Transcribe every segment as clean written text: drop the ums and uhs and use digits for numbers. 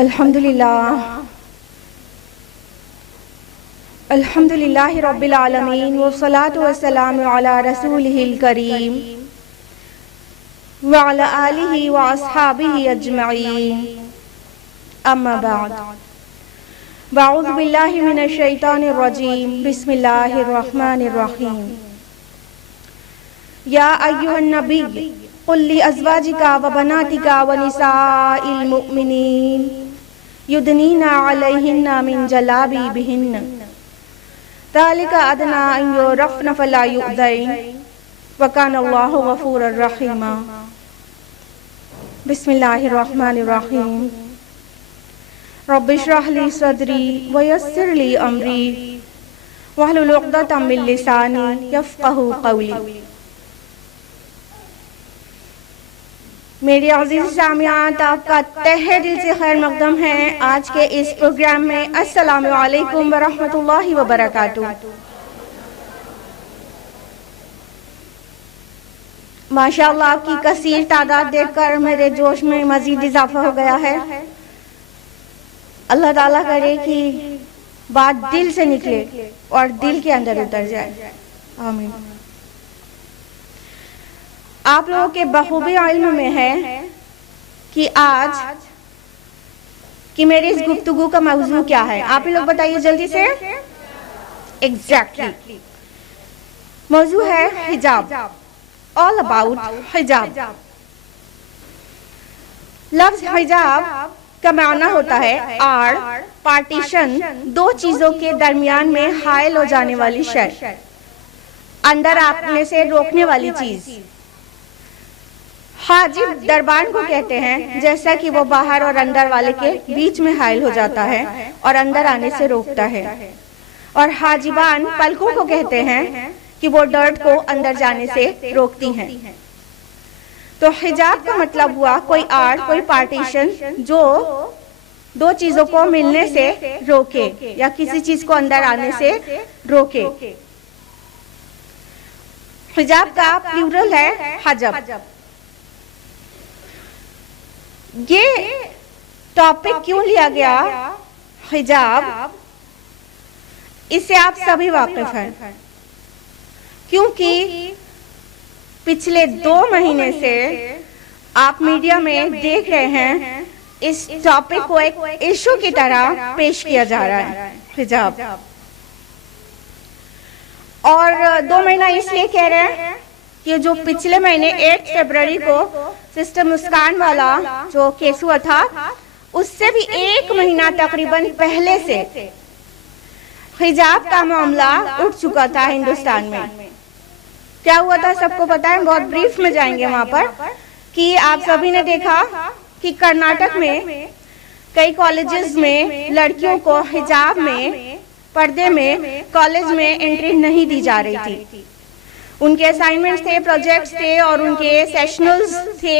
الحمدللہ رب العالمین والصلاة والسلام علی رسولہ الکریم وعلی آلہ واصحابہ اجمعین اما بعد اعوذ باللہ من الشیطان الرجیم بسم اللہ الرحمن الرحیم یا ایھا النبی قل لأزواجک وبناتک ونساء المؤمنین یدنین علیہن من جلابیبہن ذالک ادنی ان یعرفن فلا یؤذین وکان اللہ غفورا رحیما بسم اللہ الرحمن الرحیم رب اشرح لی صدری ویسر لی امری واحلل عقدۃ من لسانی یفقہوا قولی۔ میری عزیز سامعات، آپ کا تہہ دل سے خیر مقدم ہے آج کے اس پروگرام میں۔ السلام علیکم ورحمۃ اللہ وبرکاتہ۔ ماشاءاللہ آپ کی کثیر تعداد دیکھ کر میرے جوش میں مزید اضافہ ہو گیا ہے۔ اللہ تعالیٰ کرے کہ بات دل سے نکلے اور دل کے اندر اتر جائے، آمین۔ آپ لوگوں کے بخوبی علم میں ہے کہ آج کی میری اس گفتگو کا موضوع کیا ہے۔ آپ لوگ بتائیے جلدی سے۔ ایگزیکٹلی موضوع ہے حجاب، all about حجاب۔ لفظ حجاب کا معنی ہوتا ہے آڑ، پارٹیشن، دو چیزوں کے درمیان میں حائل ہو جانے والی شے، اندر آنے سے روکنے والی چیز۔ حاجب دربان کو کہتے ہیں، جیسا کہ وہ باہر اور اندر والے کے بیچ میں حائل ہو جاتا ہے اور اندر آنے سے روکتا ہے۔ اور حاجبان پلکوں کو کہتے ہیں کہ وہ ڈرٹ کو اندر جانے سے روکتی ہیں۔ تو حجاب کا مطلب ہوا کوئی آڑ، کوئی پارٹیشن جو دو چیزوں کو ملنے سے روکے یا کسی چیز کو اندر آنے سے روکے۔ حجاب کا پلورل ہے حجب۔ یہ ٹاپک کیوں لیا گیا حجاب، اس سے آپ سبھی واقف ہیں، کیونکہ پچھلے 2 مہینے سے آپ میڈیا میں دیکھ رہے ہیں اس ٹاپک کو ایک ایشو کی طرح پیش کیا جا رہا ہے، حجاب۔ اور 2 مہینہ اس لیے کہہ رہے ہیں کہ جو پچھلے مہینے 8 فروری کو سسٹر مسکان والا جو کیس ہوا تھا، اس سے بھی 1 مہینہ تقریباً پہلے سے حجاب کا معاملہ اٹھ چکا تھا ہندوستان میں۔ کیا ہوا تھا سب کو پتا ہے، بہت بریف میں جائیں گے وہاں پر، کہ آپ سبھی نے دیکھا کہ کرناٹک میں کئی کالجز میں لڑکیوں کو حجاب میں، پردے میں کالج میں انٹری نہیں دی جا رہی تھی۔ ان کے اسائنمنٹس تھے، پروجیکٹس تھے اور ان کے سیشنلز تھے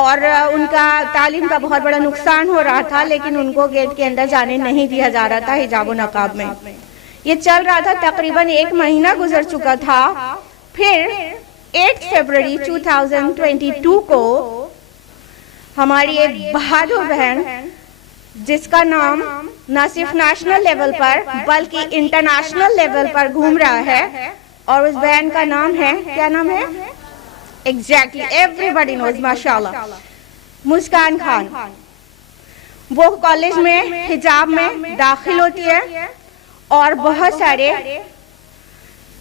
اور ان کا تعلیم کا بہت بڑا نقصان ہو رہا تھا، لیکن ان کو گیٹ کے اندر جانے نہیں دیا جا رہا تھا حجاب و نقاب میں۔ یہ چل رہا تھا، تقریباً 1 مہینہ گزر چکا تھا۔ پھر 8 فروری 2022 کو ہماری ایک بہادر بہن، جس کا نام نہ صرف نیشنل لیول پر بلکہ انٹرنیشنل لیول پر گھوم رہا ہے، اور اس بہن کا نام ہے، کیا نام ہے؟ ایگزیکٹلی ایوری باڈی نوز، ماشاءاللہ، مسکان خان۔ وہ کالج میں حجاب میں داخل ہوتی ہے اور بہت سارے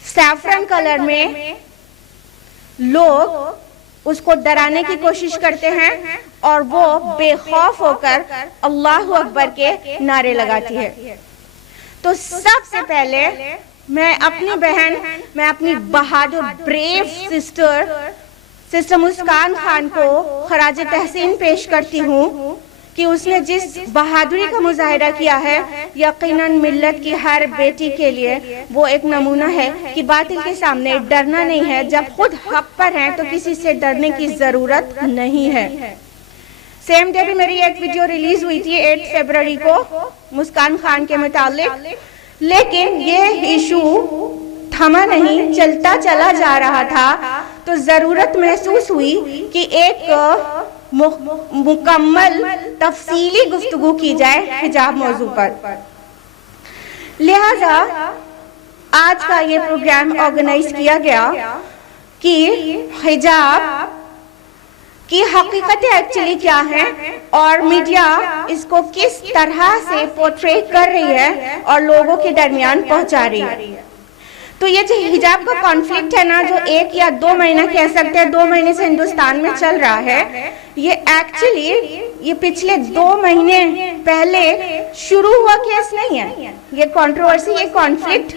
سیفرن کلر میں لوگ اس کو ڈرانے کی کوشش کرتے ہیں اور وہ بے خوف ہو کر اللہ اکبر کے نعرے لگاتی ہے۔ تو سب سے پہلے میں اپنی بہن، میں اپنی بہادر بریو سسٹر مسکان خان کو خراج تحسین پیش کرتی ہوں کہ اس نے جس بہادری کا مظاہرہ کیا ہے، یقیناً ملت کی ہر بیٹی کے لیے وہ ایک نمونہ ہے کہ باطل کے سامنے ڈرنا نہیں ہے، جب خود حق پر ہیں تو کسی سے ڈرنے کی ضرورت نہیں ہے۔ سیم ڈے بھی میری ایک ویڈیو ریلیز ہوئی تھی 8 فروری کو مسکان خان کے متعلق، لیکن یہ ایشو تھما نہیں، چلتا چلا جا رہا تھا۔ تو ضرورت محسوس ہوئی کہ ایک مکمل تفصیلی گفتگو کی جائے حجاب موضوع پر. لہذا آج کا یہ پروگرام آرگنائز کیا گیا کہ حجاب کی حقیقت ایکچولی کیا ہے اور میڈیا اس کو کس طرح سے پورٹری کر رہی ہے اور لوگوں کے درمیان پہنچا رہی ہے. تو یہ جو حجاب کا کانفلکٹ ہے نا، جو 1 یا 2 مہینہ کہہ سکتے ہیں 2 مہینے سے ہندوستان میں چل رہا ہے، یہ ایکچولی یہ پچھلے 2 مہینے پہلے شروع ہوا کیس نہیں ہے. یہ کنٹروورسی، یہ کانفلکٹ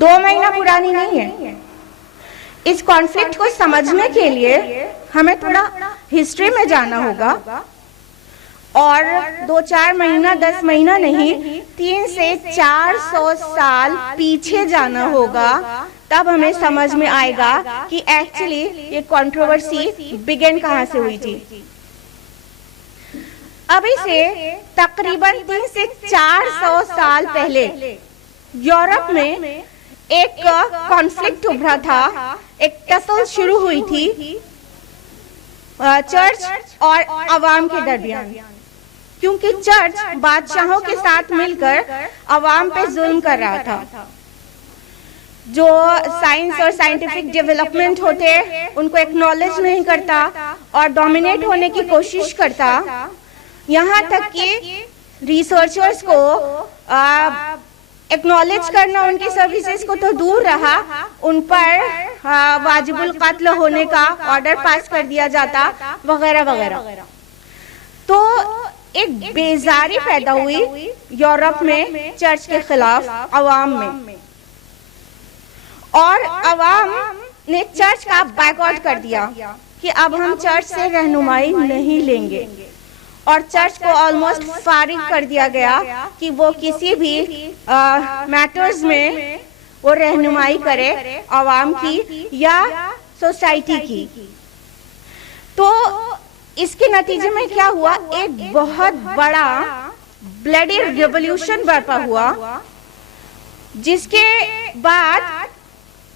2 مہینہ پرانی نہیں ہے. اس کانفلکٹ کو سمجھنے کے لیے ہمیں تھوڑا ہسٹری میں جانا ہوگا اور 2-4 مہینہ 10 مہینہ نہیں 300 سے 400 سال پیچھے جانا ہوگا. تب ہمیں سمجھ میں آئے گا کہ ایکچولی یہ کنٹروورسی بگن کہاں سے ہوئی تھی. ابھی سے تقریباً 300 سے 400 سال پہلے یورپ میں ایک کانفلکٹ ابھرا تھا، ایک ٹسل شروع ہوئی تھی چرچ اور عوام کے درمیان، کیونکہ چرچ بادشاہوں کے ساتھ مل کر عوام پہ ظلم کر رہا تھا. جو سائنس اور سائنٹیفک ڈیولپمنٹ ہوتے ان کو ایکنالج نہیں کرتا اور ڈومینیٹ ہونے کی کوشش کرتا. یہاں تک کہ ریسرچرز کو ایکنالج کرنا ان کی سروسز کو تو دور رہا، ان پر واجب القتل ہونے کا آرڈر پاس کر دیا جاتا وغیرہ وغیرہ. تو ایک بیزاری پیدا ہوئی یورپ میں چرچ کے خلاف عوام میں، اور عوام نے چرچ کا بائیکاٹ کر دیا کہ اب ہم چرچ سے رہنمائی نہیں لیں گے، اور چرچ کو آلموسٹ فارغ کر دیا گیا کہ وہ کسی بھی میٹرز میں وہ رہنمائی کرے عوام کی یا سوسائٹی کی. تو اس کے نتیجے میں کیا ہوا، ایک بہت بڑا بلڈی ریولوشن برپا ہوا، جس کے بعد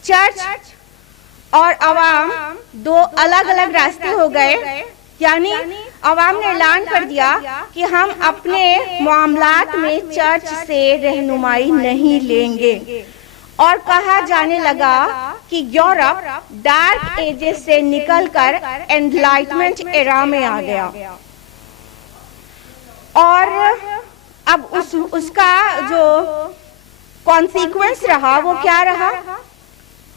چرچ اور عوام 2 الگ الگ راستے ہو گئے. یعنی عوام نے اعلان کر دیا کہ ہم اپنے معاملات میں چرچ سے رہنمائی نہیں لیں گے، اور کہا جانے لگا کہ یورپ ڈارک ایجز سے نکل کر انلائٹمنٹ ایرا میں آ گیا. اور اب اس کا جو کانسیکوینس رہا وہ کیا رہا،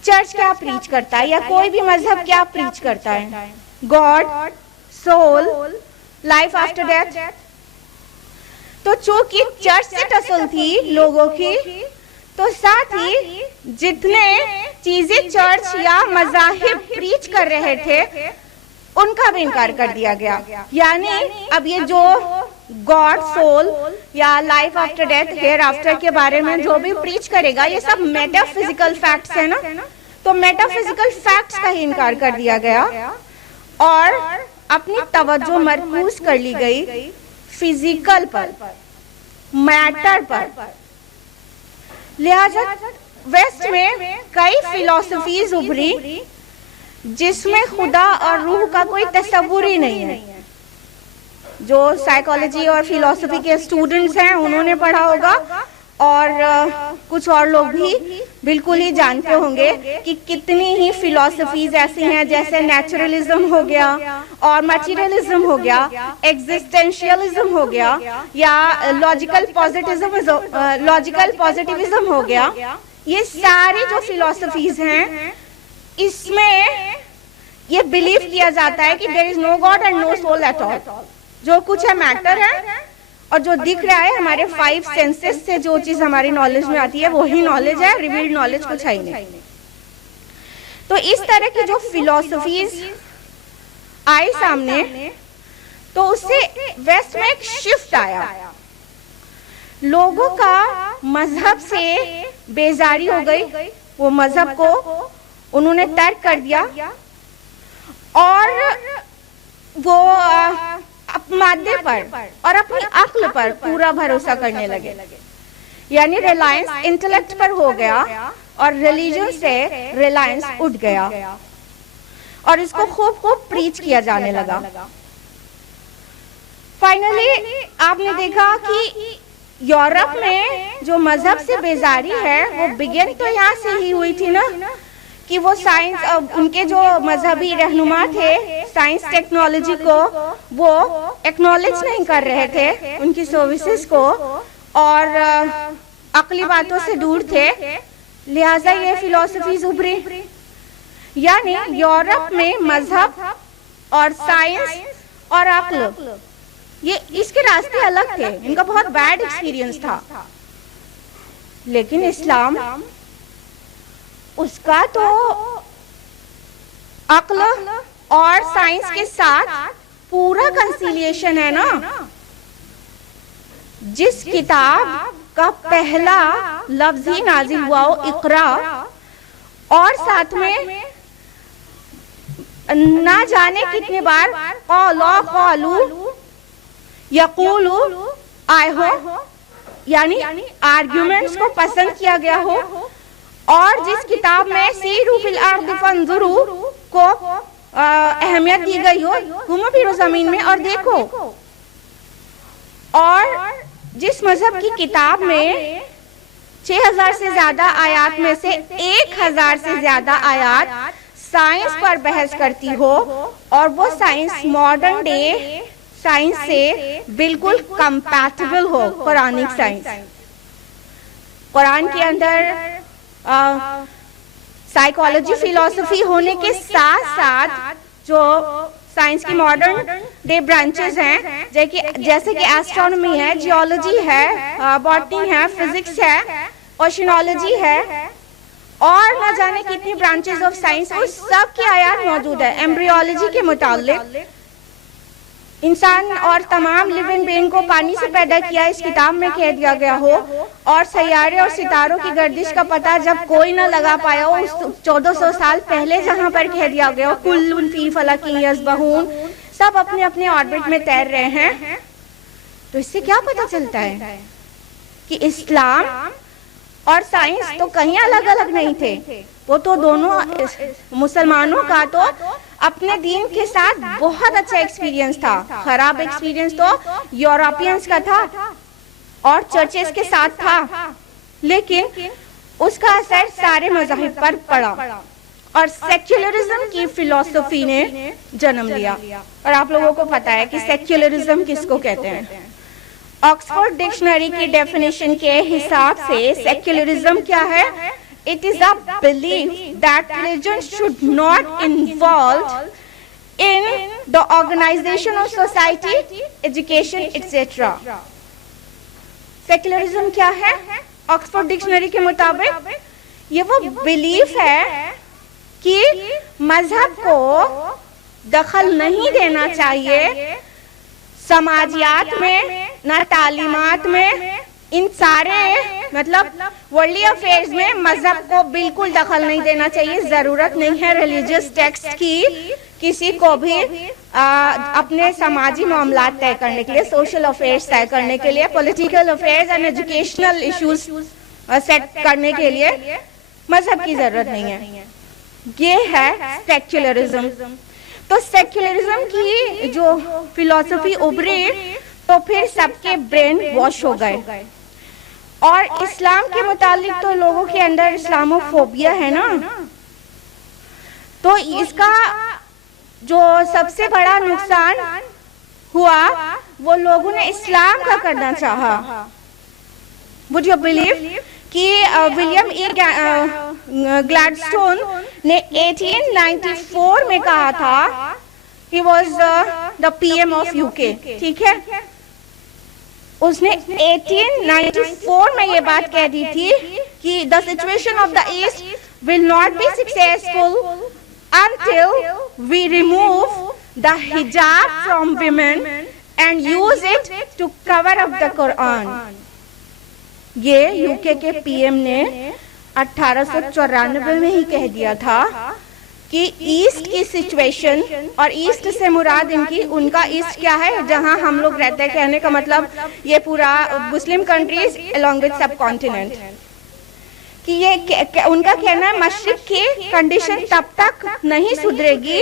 چرچ کیا پریچ کرتا ہے یا کوئی بھی مذہب کیا پریچ کرتا ہے، God, civil, life after death. تو چونکہ چرچ سے ٹسل تھی لوگوں کی، تو ساتھ ہی جتنے چیزیں چرچ یا مذاہب پریچ کر رہے تھے ان کا بھی انکار کر دیا گیا. یعنی اب یہ جو گاڈ، سول یا life after death, hereafter کے بارے میں جو بھی پریچ کرے گا، یہ سب میٹا فزیکل فیکٹس ہیں نا. تو میٹا فزیکل فیکٹس کا ہی انکار کر دیا گیا اور اپنی توجہ مرکوز کر لی گئی فزیکل پر، میٹر پر. لہذا ویسٹ میں کئی فلسفیز ابھری جس میں خدا اور روح کا کوئی تصور ہی نہیں ہے. جو سائیکالوجی اور فلسفی کے اسٹوڈنٹس ہیں انہوں نے پڑھا ہوگا، اور کچھ اور لوگ بھی بالکل ہی جانتے ہوں گے کہ کتنی ہی فلسفیز ایسی ہیں، جیسے نیچرلزم ہو گیا اور میٹیریلزم ہو گیا، ایگزسٹینشیلزم ہو گیا، یا لاجیکل پازیٹیوزم ہو گیا. یہ ساری جو فلسفیز ہیں اس میں یہ بلیو کیا جاتا ہے کہ there is no god and no soul at all. جو کچھ ہے میٹر ہے، اور جو دکھ رہا ہے ہمارے 5 سینسز سے جو چیز ہماری نالج میں آتی ہے وہی نالج ہے، ریویلڈ نالج کچھ ہے ہی نہیں. تو اس طرح کی جو فلسفیز آئی سامنے، تو اس سے ویسٹ میں ایک شفٹ آیا، لوگوں کا مذہب سے بیزاری ہو گئی، وہ مذہب کو انہوں نے ترک کر دیا اور وہ مادے پر اور اپنی عقل پر پورا بھروسہ کرنے لگے. یعنی ریلائنس انٹلیکٹ پر ہو گیا اور ریلیجن سے ریلائنس اٹھ گیا، اور اس کو خوب پریچ کیا جانے لگا. فائنلی آپ نے دیکھا کہ یورپ میں جو مذہب سے بیزاری ہے وہ بگن تو یہاں سے ہی ہوئی تھی نا، کہ وہ سائنس، ان کے جو مذہبی رہنما تھے سائنس ٹیکنالوجی کو وہ ایکنالج نہیں کر رہے تھے، ان کی سروسز کو، اور عقلی باتوں سے دور تھے، لہٰذا یہ فلسفیز ابھری. یعنی یورپ میں مذہب اور سائنس اور عقل یہ اس کے راستے الگ تھے، ان کا بہت بیڈ ایکسپیرینس تھا. لیکن اسلام اس کا تو عقل اور سائنس کے ساتھ پورا کنسیلیشن ہے نا. جس کتاب کا پہلا لفظ ہی نازل ہوا ہو اقرا، اور ساتھ میں نہ جانے کتنے بار قالو یقولو آئے ہو، یعنی آرگیومنٹس کو پسند کیا گیا ہو، اور جس کتاب میں سیروا فی الارض فانظروا کو اہمیت دی گئی ہو، گھومو پھرو زمین میں اور دیکھو، اور جس مذہب کی کتاب میں 6000 سے زیادہ آیات میں سے 1000 سے زیادہ آیات سائنس پر بحث کرتی ہو، اور وہ سائنس ماڈرن ڈے سائنس سے بالکل کمپیٹیبل ہو، قرآنک سائنس. قرآن کے اندر سائیکالوجی فلسفی ہونے کے ساتھ ساتھ جو سائنس کی ماڈرن ڈے برانچز ہیں، جیسے کہ ایسٹرونومی ہے، جیولوجی ہے، باٹنی ہے، فزکس ہے، اوشنالوجی ہے، اور نہ جانے کتنی برانچز آف سائنس، اس سب کی آیات موجود ہے. ایمبریولوجی کے متعلق انسان اور تمام لیونگ بینگ کو پانی سے پیدا کیا اس کتاب میں کہہ دیا گیا ہو، اور سیارے اور ستاروں کی گردش کا پتہ جب کوئی نہ لگا پایا ہو، 1400 سال پہلے جہاں پر کہہ دیا گیا ہو کل فی فلک یسبحون، سب اپنے اپنے آربٹ میں تیر رہے ہیں. تو اس سے کیا پتہ چلتا ہے کہ اسلام اور سائنس تو کہیں الگ الگ نہیں تھے، وہ تو دونوں مسلمانوں کا تو اپنے دین کے ساتھ بہت اچھا ایکسپیرینس تھا. خراب ایکسپیرینس تو یورپینز کا تھا اور چرچز کے ساتھ تھا، لیکن اس کا اثر سارے مذاہب پر پڑا اور سیکولرزم کی فلسفی نے جنم لیا. اور آپ لوگوں کو پتا ہے کہ سیکولرزم کس کو کہتے ہیں. آکسفورڈ ڈکشنری کی ڈیفینیشن کے حساب سے سیکولرزم کیا ہے؟ It is a belief that religion should not involve in the organization of society, education, etc. Secularism کیا ہے آکسفورڈ ڈکشنری کے مطابق؟ یہ وہ بلیف ہے کہ مذہب کو دخل نہیں دینا چاہیے سماجیات میں، نہ تعلیمات میں، ان سارے مطلب ورلڈلی افیئرز میں مذہب کو بالکل دخل نہیں دینا چاہیے. ضرورت نہیں ہے ریلیجیس ٹیکسٹ کی کسی کو بھی اپنے سماجی معاملات طے کرنے کے لیے، سوشل افیئرز طے کرنے کے لیے، political affairs and educational issues set کرنے کے لیے مذہب کی ضرورت نہیں ہے. یہ ہے سیکولرزم. تو سیکولرزم کی جو فلسفی ابھری تو پھر سب کے برین واش ہو گئے، اور اسلام کے متعلق تو لوگوں کے اندر اسلاموفوبیا ہے نا. تو اس کا جو سب سے بڑا نقصان ہوا وہ لوگوں نے اسلام کا کرنا چاہا. Would you believe کہ ولیم ای گلیڈسٹون نے 1894 میں کہا تھا، he was the PM of UK، ٹھیک ہے، اس نے 1894 میں یہ بات کہہ دی تھی کہ the situation of the East will not be successful until we remove the hijab from women and use it to cover up the Quran. یہ یوکے کے پی ایم نے 1894 میں ہی کہہ دیا تھا کہ ایسٹ کی سچویشن، اور ایسٹ سے مراد ان کا ایسٹ کیا ہے جہاں ہم لوگ رہتے ہیں، کہنے کا مطلب یہ پورا مسلم countries along with sub continent, کہ یہ ان کا کہنا ہے مشرق کی کنڈیشن تب تک نہیں سدھرے گی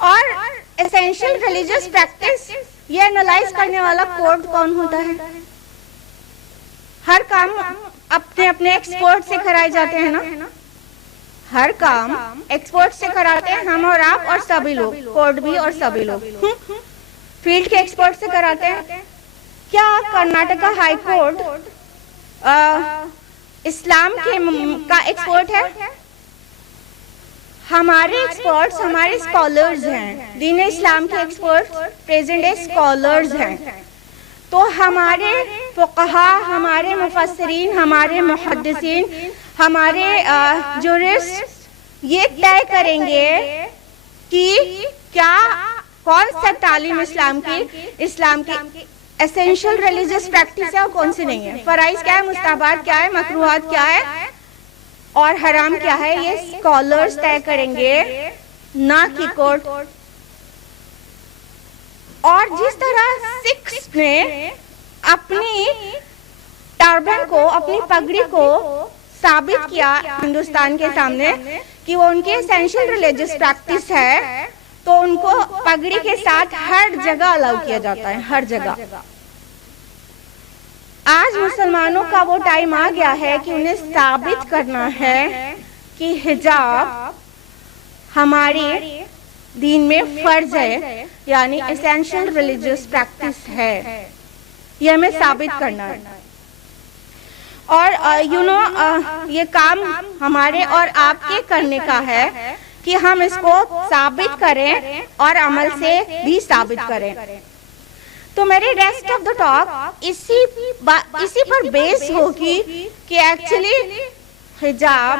اور essential religious practice یہ انالائز کرنے والا کورٹ کون ہوتا ہے؟ ہر کام اپنے اپنے ایکسپرٹ سے کرائے جاتے ہیں نا، ہر کام ایکسپرٹ سے کراتے ہیں، ہم اور آپ اور سبھی لوگ، کورٹ بھی اور سبھی لوگ فیلڈ کے ایکسپرٹ سے کراتے ہیں۔ کیا کرناٹکا ہائی کورٹ اسلام کا ایکسپرٹ ہے؟ ہمارے ایکسپرٹس ہمارے اسکالرز ہیں، دین اسلام کے ایکسپرٹس پریزنٹ ڈے اسکالرز ہیں، تو ہمارے فقہا، ہمارے مفسرین، ہمارے محدثین، ہمارے جورسٹ یہ طے کریں گے کہ کیا کون سا تعلیم اسلام کی اسینشل ریلیجیس پریکٹس ہے اور کون سی نہیں ہے، فرائض کیا ہے، مستحبات کیا ہے، مکروہات کیا ہے اور حرام کیا ہے، یہ اسکالرز طے کریں گے، نہ کہ کورٹ۔ اور جس طرح سکھس نے اپنی ٹربن کو، اپنی پگڑی کو ثابت کیا ہندوستان کے سامنے کہ وہ ان کی اسینشل ریلیجیس پریکٹس ہے، تو ان کو پگڑی کے ساتھ ہر جگہ الاؤ کیا جاتا ہے، ہر جگہ۔ آج مسلمانوں کا وہ ٹائم آ گیا ہے کہ انہیں ثابت کرنا ہے کہ حجاب ہماری دین میں فرض ہے، یعنی اسینشل ریلیجیس پریکٹس ہے، یہ ہمیں ثابت کرنا ہے۔ اور یہ کام ہمارے اور آپ کے کرنے کا ہے کہ ہم اس کو ثابت کریں اور عمل سے بھی ثابت کریں۔ تو میری ریسٹ آف دا ٹاک اسی پر بیس ہوگی کہ ایکچولی حجاب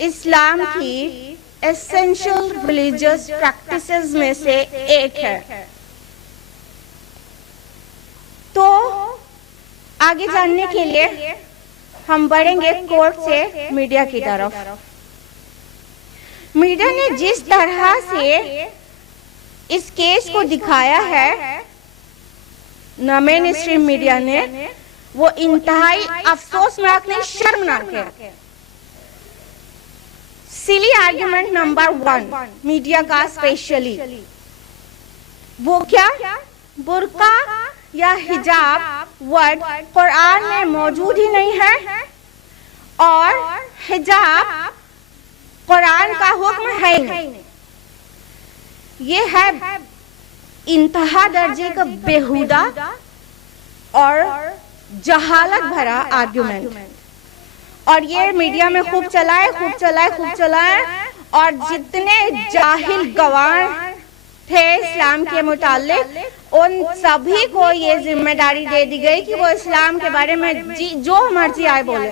اسلام کی ایسنشل ریلیجیس پریکٹسز میں سے ایک ہے۔ تو آگے جاننے کے لیے ہم بڑھیں گے کورٹ سے میڈیا کی طرف۔ میڈیا نے جس طرح سے اس کیس کو دکھایا ہے، مین اسٹریم میڈیا نے، وہ انتہائی افسوسناک نہیں، شرمناک ہے۔ سلی آرگیومنٹ نمبر 1 میڈیا کا اسپیشلی، وہ کیا؟ برقع یا حجاب ورڈ قرآن میں موجود ہی نہیں ہے، اور حجاب قرآن کا حکم ہے ہی نہیں۔ یہ ہے انتہا درجے کا بیہودہ اور جہالت بھرا آرگیومنٹ، اور یہ میڈیا میں خوب چلا ہے، اور جتنے جاہل گواہ تھے اسلام کے متعلق ان سبھی کو یہ ذمہ داری دے دی گئی کہ وہ اسلام کے بارے میں جو مرضی آئے بولے۔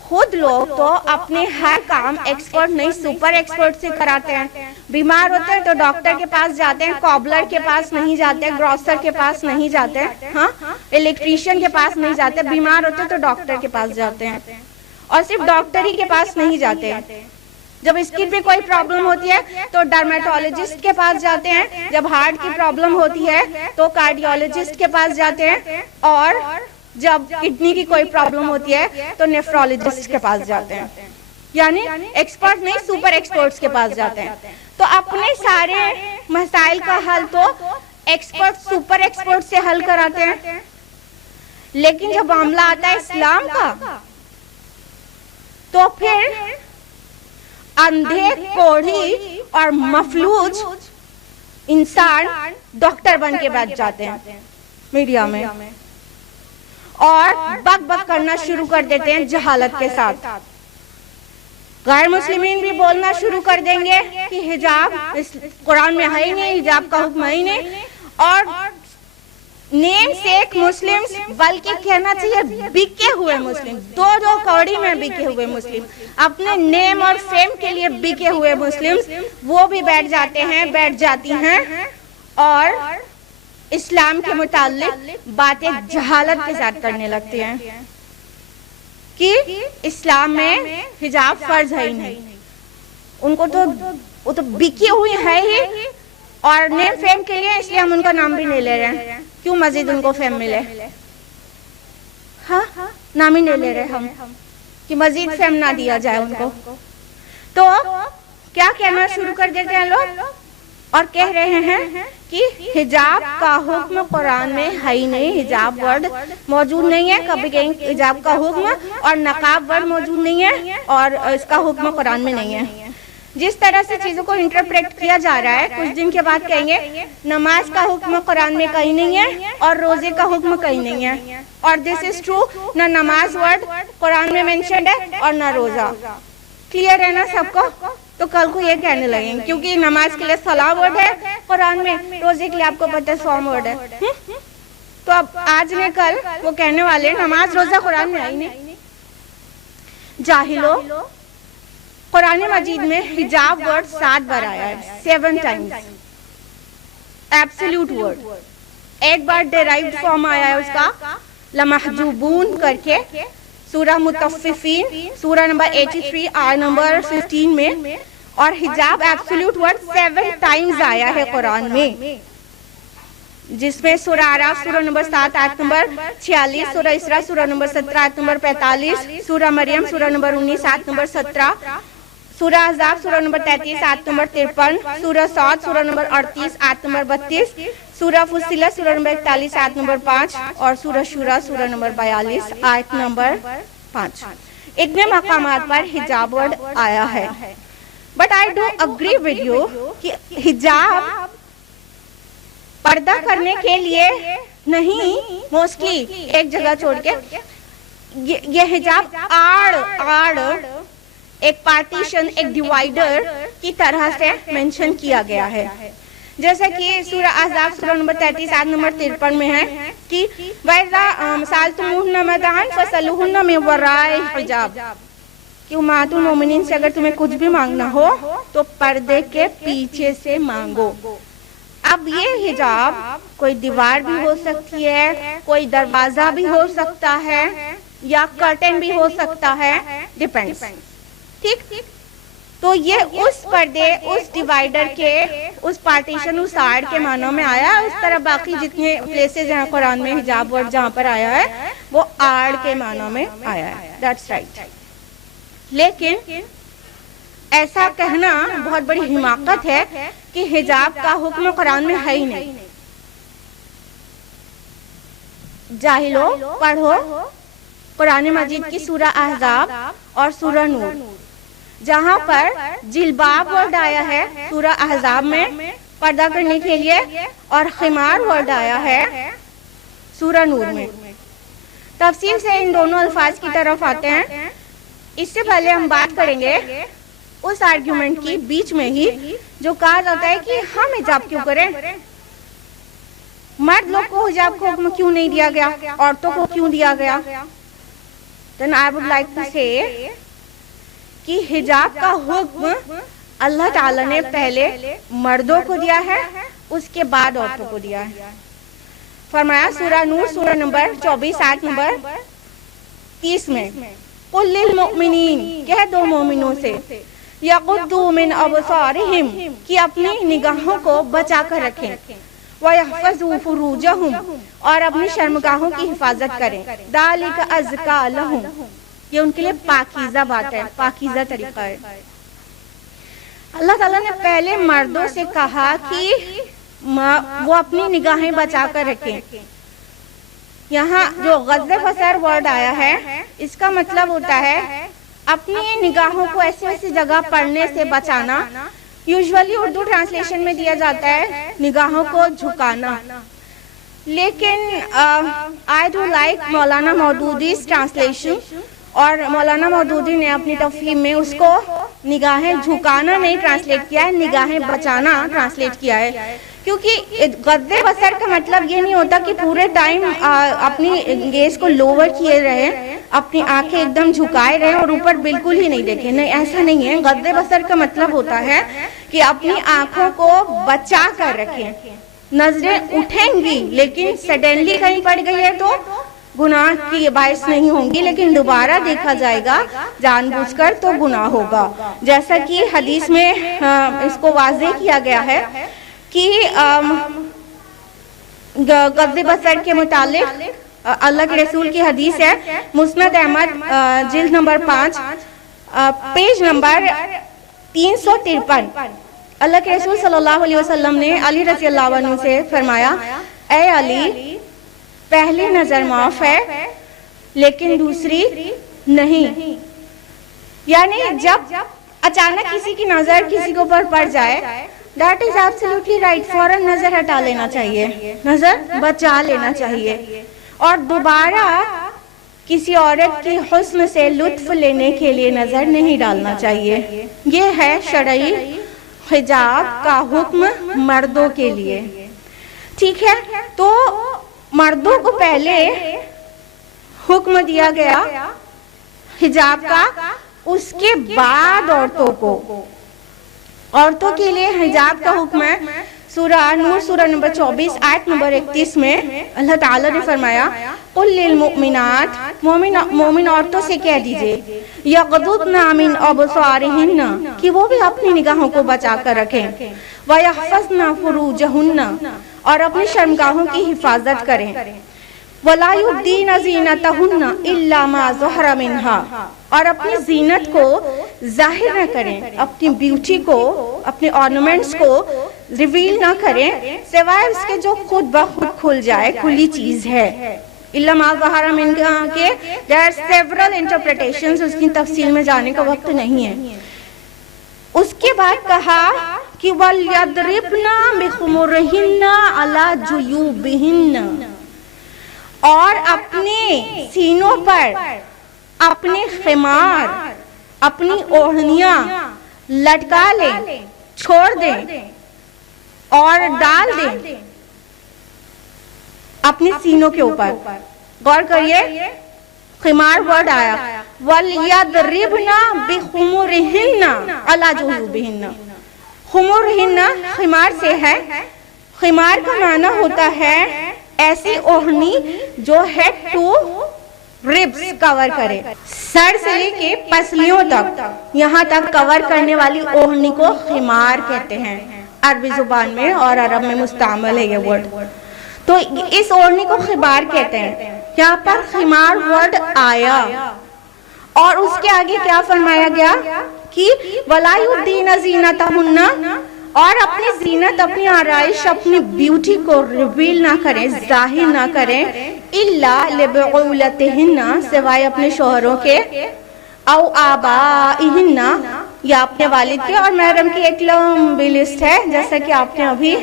خود لوگ تو اپنے ہر کام ایکسپرٹ نہیں، سپر ایکسپرٹ سے کراتے ہیں۔ بیمار ہوتے ہیں تو ڈاکٹر کے پاس جاتے ہیں، کوبلر کے پاس نہیں جاتے، گروسر کے پاس نہیں جاتے، ہاں الیکٹریشین کے پاس نہیں جاتے، بیمار ہوتے تو ڈاکٹر کے پاس جاتے ہیں، اور صرف ڈاکٹر ہی کے پاس نہیں جاتے۔ جب اسکن پہ کوئی پرابلم ہوتی ہے تو ڈرمیٹولوجسٹ کے پاس جاتے ہیں، جب ہارٹ کی پرابلم ہوتی ہے تو کارڈیولوجسٹ کے پاس جاتے ہیں، اور جب کڈنی کی کوئی پرابلم ہوتی ہے تو نیفرولوجسٹ کے پاس جاتے ہیں، یعنی ایکسپرٹ نہیں، سپر ایکسپرٹس کے پاس جاتے ہیں۔ تو اپنے سارے مسائل کا حل تو ایکسپرٹ سپر ایکسپرٹ سے حل کراتے ہیں، لیکن جب معاملہ آتا ہے اسلام کا تو پھر اندھے، کوڑھی اور مفلوج انسان ڈاکٹر بن کے بیٹھ جاتے ہیں میڈیا میں، اور بک بک کرنا شروع کر دیتے ہیں جہالت کے ساتھ۔ غیر مسلمین بھی بولنا شروع کر دیں گے کہ حجاب قرآن میں ہے ہی نہیں، حجاب کا حکم ہے ہی نہیں، اور نیم سیک مسلم، بلکہ کہنا چاہیے بکے ہوئے مسلم، دو کوڑی میں بکے ہوئے مسلم، اپنے نیم اور فیم کے لیے بکے ہوئے مسلم، وہ بھی بیٹھ جاتی ہیں اور اسلام کے متعلق باتیں جہالت کے ساتھ کرنے لگتے ہیں کہ اسلام میں حجاب فرض ہے ہی نہیں۔ ان کو تو وہ تو بکی ہوئی ہے ہی، اور نیم فیم کے لیے اس لیے ہم ان کا نام بھی نہیں لے رہے ہیں، کیوں مزید ان کو فیم ملے، ہاں نام ہی نہیں لے رہے ہم کہ مزید فیم نہ دیا جائے ان کو۔ تو کیا کہنا شروع کر دیتے ہیں لوگ؟ اور کہہ رہے ہیں کہ حجاب کا حکم قرآن میں ہے ہی نہیں، حجاب ورڈ موجود نہیں ہے، کبھی کہیں حجاب کا حکم اور نقاب ورڈ موجود نہیں ہے اور اس کا حکم قرآن میں نہیں ہے۔ جس طرح سے چیزوں کو انٹرپریٹ کیا جا رہا ہے، کچھ دن کے بعد کہیں گے نماز کا حکم قرآن میں کہیں نہیں ہے اور روزے کا حکم کہیں نہیں ہے، اور دس از ٹرو، نہ نماز ورڈ قرآن میں مینشنڈ ہے اور نہ روزہ۔ کلیئر ہے نا سب کو؟ تو کل کو یہ کہنے لگیں گے کیونکہ نماز کے لیے صلاح ورڈ ہے قرآن میں، روزے کے لیے آپ کو پتہ ہے صوم ورڈ ہے۔ تو اب آج نے کل وہ کہنے والے نماز روزہ قرآن میں آئی نہیں۔ جاہلو، قرآن مجید میں حجاب ورڈ 7 بار آیا ہے، 7 ٹائمز، ایبسلیوٹ ورڈ۔ ایک بار ڈیرائیوڈ فارم آیا ہے اس کا لمحجوبون کر کے، سورہ مطففین سورہ نمبر 83 آیت نمبر 15 میں، اور حجاب ایبسلیوٹ ورڈ 7 ٹائمز آیا ہے قرآن میں، جس میں سورہ اعراف سورہ نمبر 7 آیت نمبر 46، سورہ اسراء سورہ نمبر 17 آیت نمبر 45، سورہ مریم سورہ نمبر 19 آیت نمبر 17، سورہ احزاب سورہ نمبر 33 آیت نمبر 53، سورہ صاد سورہ نمبر 38 آیت نمبر 32، سورہ فصلت سورہ نمبر 41 آیت نمبر 5، اور سورہ شورا سورہ نمبر 42 آیت نمبر 5۔ اتنے مقامات پر حجاب ورڈ آیا ہے۔ But I do agree with you کہ حجاب پردہ کرنے کے لیے نہیں، موسٹلی ایک جگہ چھوڑ کے یہ حجاب آڑ ایک پارٹیشن، ایک ڈیوائیڈر کی طرح سے مینشن کیا گیا ہے، جیسا کہ سورہ احزاب سورہ نمبر 33 آیت نمبر 53 میں ہے کہ وَإِذَا سَأَلْتُمُوهُنَّ مَتَاعًا فَاسْأَلُوهُنَّ مِن وَرَاءِ حِجَاب، کہ امہات المومنین سے اگر تمہیں کچھ بھی مانگنا ہو تو پردے کے پیچھے سے مانگو۔ اب یہ حجاب کوئی دیوار بھی ہو سکتی ہے، کوئی دروازہ بھی ہو سکتا ہے، یا کرٹن بھی ہو سکتا ہے، ڈیپینڈس، ٹھیک؟ تو یہ اس پردے، اس ڈیوائیڈر کے، اس پارٹیشن، اس آڑ کے معنوں میں آیا۔ اس طرح باقی جتنے پلیسز ہیں قرآن میں حجاب ورڈ جہاں پر آیا ہے وہ آڑ کے معنوں میں آیا ہے، دیٹس رائٹ۔ لیکن ایسا کہنا بہت بڑی حماقت ہے کہ حجاب کا حکم قرآن میں ہے ہی نہیں۔ جاہلو، پڑھو قرآن مجید کی سورہ احزاب اور سورہ نور، جہاں پر جلباب ورڈ آیا ہے سورہ احزاب میں پردہ کرنے کے لیے، اور خمار ورڈ آیا ہے سورہ نور میں۔ تفصیل سے ان دونوں الفاظ کی طرف آتے ہیں۔ اس سے پہلے ہم بات کریں گے اس آرگیومنٹ کی بیچ میں ہی جو کہا جاتا ہے کہ ہم حجاب کیوں کریں، مرد لوگ کو حجاب کو حکم کیوں نہیں دیا گیا، عورتوں کو کیوں دیا گیا۔ Then I would like to say کہ حجاب کا حکم اللہ تعالیٰ نے پہلے مردوں کو دیا ہے، اس کے بعد عورتوں کو دیا ہے۔ فرمایا سورہ نور سورہ نمبر 24 آیت نمبر 30 میں، قُلْ لِلْمُؤْمِنِينَ، کہہ دو مومنوں سے، یغضوا من ابصارہم، کہ اپنی نگاہوں کو بچا کر رکھیں، وَيَحْفَظُوا فُرُوجَهُمْ، اور اپنی شرمگاہوں کی حفاظت کریں، ذَلِكَ أَزْكَىٰ لَهُمْ، یہ ان کے لیے پاکیزہ بات ہے، پاکیزہ طریقہ ہے۔ اللہ تعالیٰ نے پہلے مردوں سے کہا کہ وہ اپنی نگاہیں بچا کر رکھیں۔ یہاں جو غض بصر ورڈ آیا ہے اس کا مطلب ہوتا ہے اپنی نگاہوں کو ایسی ایسی جگہ پڑھنے سے بچانا۔ یوزولی اردو ٹرانسلیشن میں دیا جاتا ہے نگاہوں کو جھکانا، لیکن I do like Maulana مودودی's translation, اور مولانا مودودی نے اپنی تفہیم میں اس کو نگاہیں جھکانا نہیں ٹرانسلیٹ کیا ہے، نگاہیں بچانا ٹرانسلیٹ کیا ہے، کیونکہ غض بصر کا مطلب یہ نہیں ہوتا کہ پورے ٹائم اپنی گیز کو لوور کیے رہے، اپنی آنکھیں ایک دم جھکائے رہے اور اوپر بالکل ہی نہیں دیکھیں، نہیں ایسا نہیں ہے۔ غض بصر کا مطلب ہوتا ہے کہ اپنی آنکھوں کو بچا کر رکھیں، نظریں اٹھیں گی لیکن سڈنلی کہیں پڑ گئی ہے تو گناہ کی باعث نہیں ہوں گی، لیکن دوبارہ دیکھا جائے گا جان بوجھ کر تو گناہ ہوگا، جیسا کہ حدیث میں اس کو واضح کیا گیا ہے کہ غض بصر کے متعلق اللہ کے رسول کی حدیث ہے، مسند احمد جلد نمبر 5 پیج نمبر 353، اللہ کے رسول صلی اللہ علیہ وسلم نے علی رضی اللہ عنہ سے فرمایا، اے علی، پہلی نظر معاف ہے لیکن دوسری نہیں. یعنی جب اچانک کسی کی نظر کسی کے اوپر پڑ جائے، دیٹ از ایبسلیوٹلی رائٹ، فوراً نظر ہٹا لینا چاہیے، نظر بچا لینا چاہیے، اور دوبارہ کسی عورت کی حسن سے لطف لینے کے لیے نظر نہیں ڈالنا چاہیے. یہ ہے شرعی حجاب کا حکم مردوں کے لیے. ٹھیک ہے، تو مردوں کو پہلے حکم دیا گیا حجاب کا، اس کے بعد عورتوں کے لیے حجاب کا حکم ہے. سورہ نور سورہ نمبر 24 آیت نمبر 31 میں اللہ تعالیٰ نے فرمایا، قل للمؤمنات، مومن عورتوں سے کہہ دیجئے، یغضضن من ابصارہن، کہ وہ بھی اپنی نگاہوں کو بچا کر رکھیں، ویحفظن فروجہن، اور اپنی شرمگاہوں کی حفاظت کریں، ولا یبدین زینتہن الا ما ظہر منہا، اور اپنی زینت کو ظاہر نہ کریں، اپنی بیوٹی کو، اپنے آرنامنٹس کو ریویل نہ کریں سوائے اس کے جو خود بخود کھل جائے، کھلی چیز ہے. الا ما ظہر منہا کے there are several interpretations، اس کی تفصیل میں جانے کا وقت نہیں ہے. اس کے بعد کہا کہ وَلْيَضْرِبْنَ بِخُمُرِهِنَّ عَلَى جُيُوبِهِنَّ، اور اپنے سینوں پر اپنے خمار، اپنی اوڑھنیاں لٹکا لیں، چھوڑ دیں اور ڈال دیں اپنی سینوں کے اوپر. غور کریے، خمار ورڈ آیا، وَلْيَضْرِبْنَ بِخُمُرِهِنَّ عَلَى جُيُوبِهِنَّ. خمرہن خمار سے ہے. خمار کا معنی ہوتا ہے ایسی اوڑھنی جو ہیڈ ٹو ربس کور کرے، سر سے لے کے پسلیوں تک، یہاں تک کور کرنے والی اوڑھنی کو خمار کہتے ہیں عربی زبان میں، اور عرب میں مستعمل ہے یہ ورڈ. تو اس اوڑھنی کو خمار کہتے ہیں. یہاں پر خمار ورڈ آیا اور اس کے آگے کیا فرمایا گیا کہ وَلَا يُبْدِينَ زِينَتَهُنَّ، اور اپنی زینت، اپنی آرائش، اپنی بیوٹی کو ریویل نہ کریں، ظاہر نہ کریں، اِلَّا لِبُعُولَتِهِنَّ، سوائے اپنے شوہروں کے، او آبائِهِنَّ، یا اپنے والد کے. اور محرم کی ایک لمبی لسٹ ہے، جیسا کہ آپ نے ابھی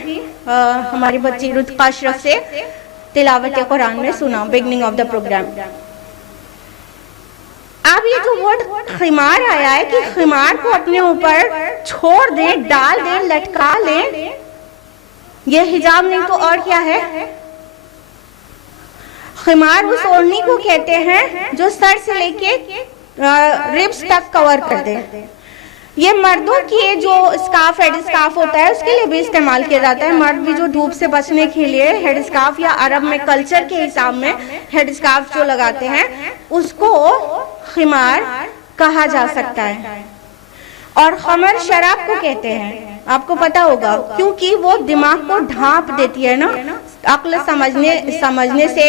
ہماری بچی رتقا اشرف سے تلاوت قرآن میں سنا، بگننگ آف دا پروگرام. اب یہ جو ورڈ خمار آیا ہے کہ خمار کو اپنے اوپر چھوڑ دیں، ڈال دیں، لٹکا لیں، یہ حجاب نہیں تو اور کیا ہے؟ خمار اس اوڑھنی کو کہتے ہیں جو سر سے لے کے ربس تک کور کر دے. یہ مردوں کی جو اسکارف، ہیڈ اسکارف ہوتا ہے، اس کے لیے بھی استعمال کیا جاتا ہے. مرد بھی جو دھوپ سے بچنے کے لیے ہیڈ اسکارف، یا عرب میں کلچر کے حساب میں ہیڈ اسکارف جو لگاتے ہیں، اس کو خمار کہا جا سکتا ہے. اور خمر شراب کو کہتے ہیں، آپ کو پتا ہوگا، کیونکہ وہ دماغ کو ڈھانپ دیتی ہے نا، عقل سمجھنے سے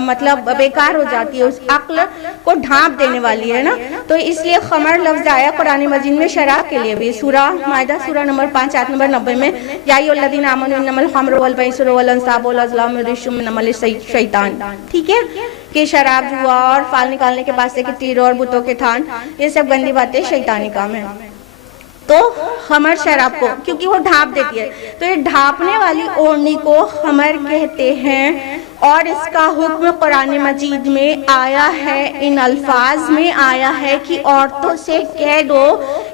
مطلب بیکار ہو جاتی ہے، اس عقل کو ڈھانپ دینے والی ہے نا. تو اس لیے خمر لفظ آیا قرآن مجید میں شراب کے لیے بھی. سورہ مائدہ سورہ نمبر 5 آیت نمبر 90 میں، یا ایھا الذین آمنوا انما الخمر والمیسر والانصاب والازلام رجس من عمل الشیطان. ٹھیک ہے کہ شراب، جوا اور فال نکالنے کے پاسے کے تیر اور بتوں کے تھان، یہ سب گندی باتیں شیطانی کام ہیں. تو خمر شراب کو، کیونکہ وہ ڈھانپ دیتی ہے، تو یہ ڈھانپنے والی اوڑھنی کو خمر کہتے ہیں. اور اس کا حکم قرآن مجید میں آیا ہے، ان الفاظ میں آیا ہے کہ عورتوں سے کہہ دو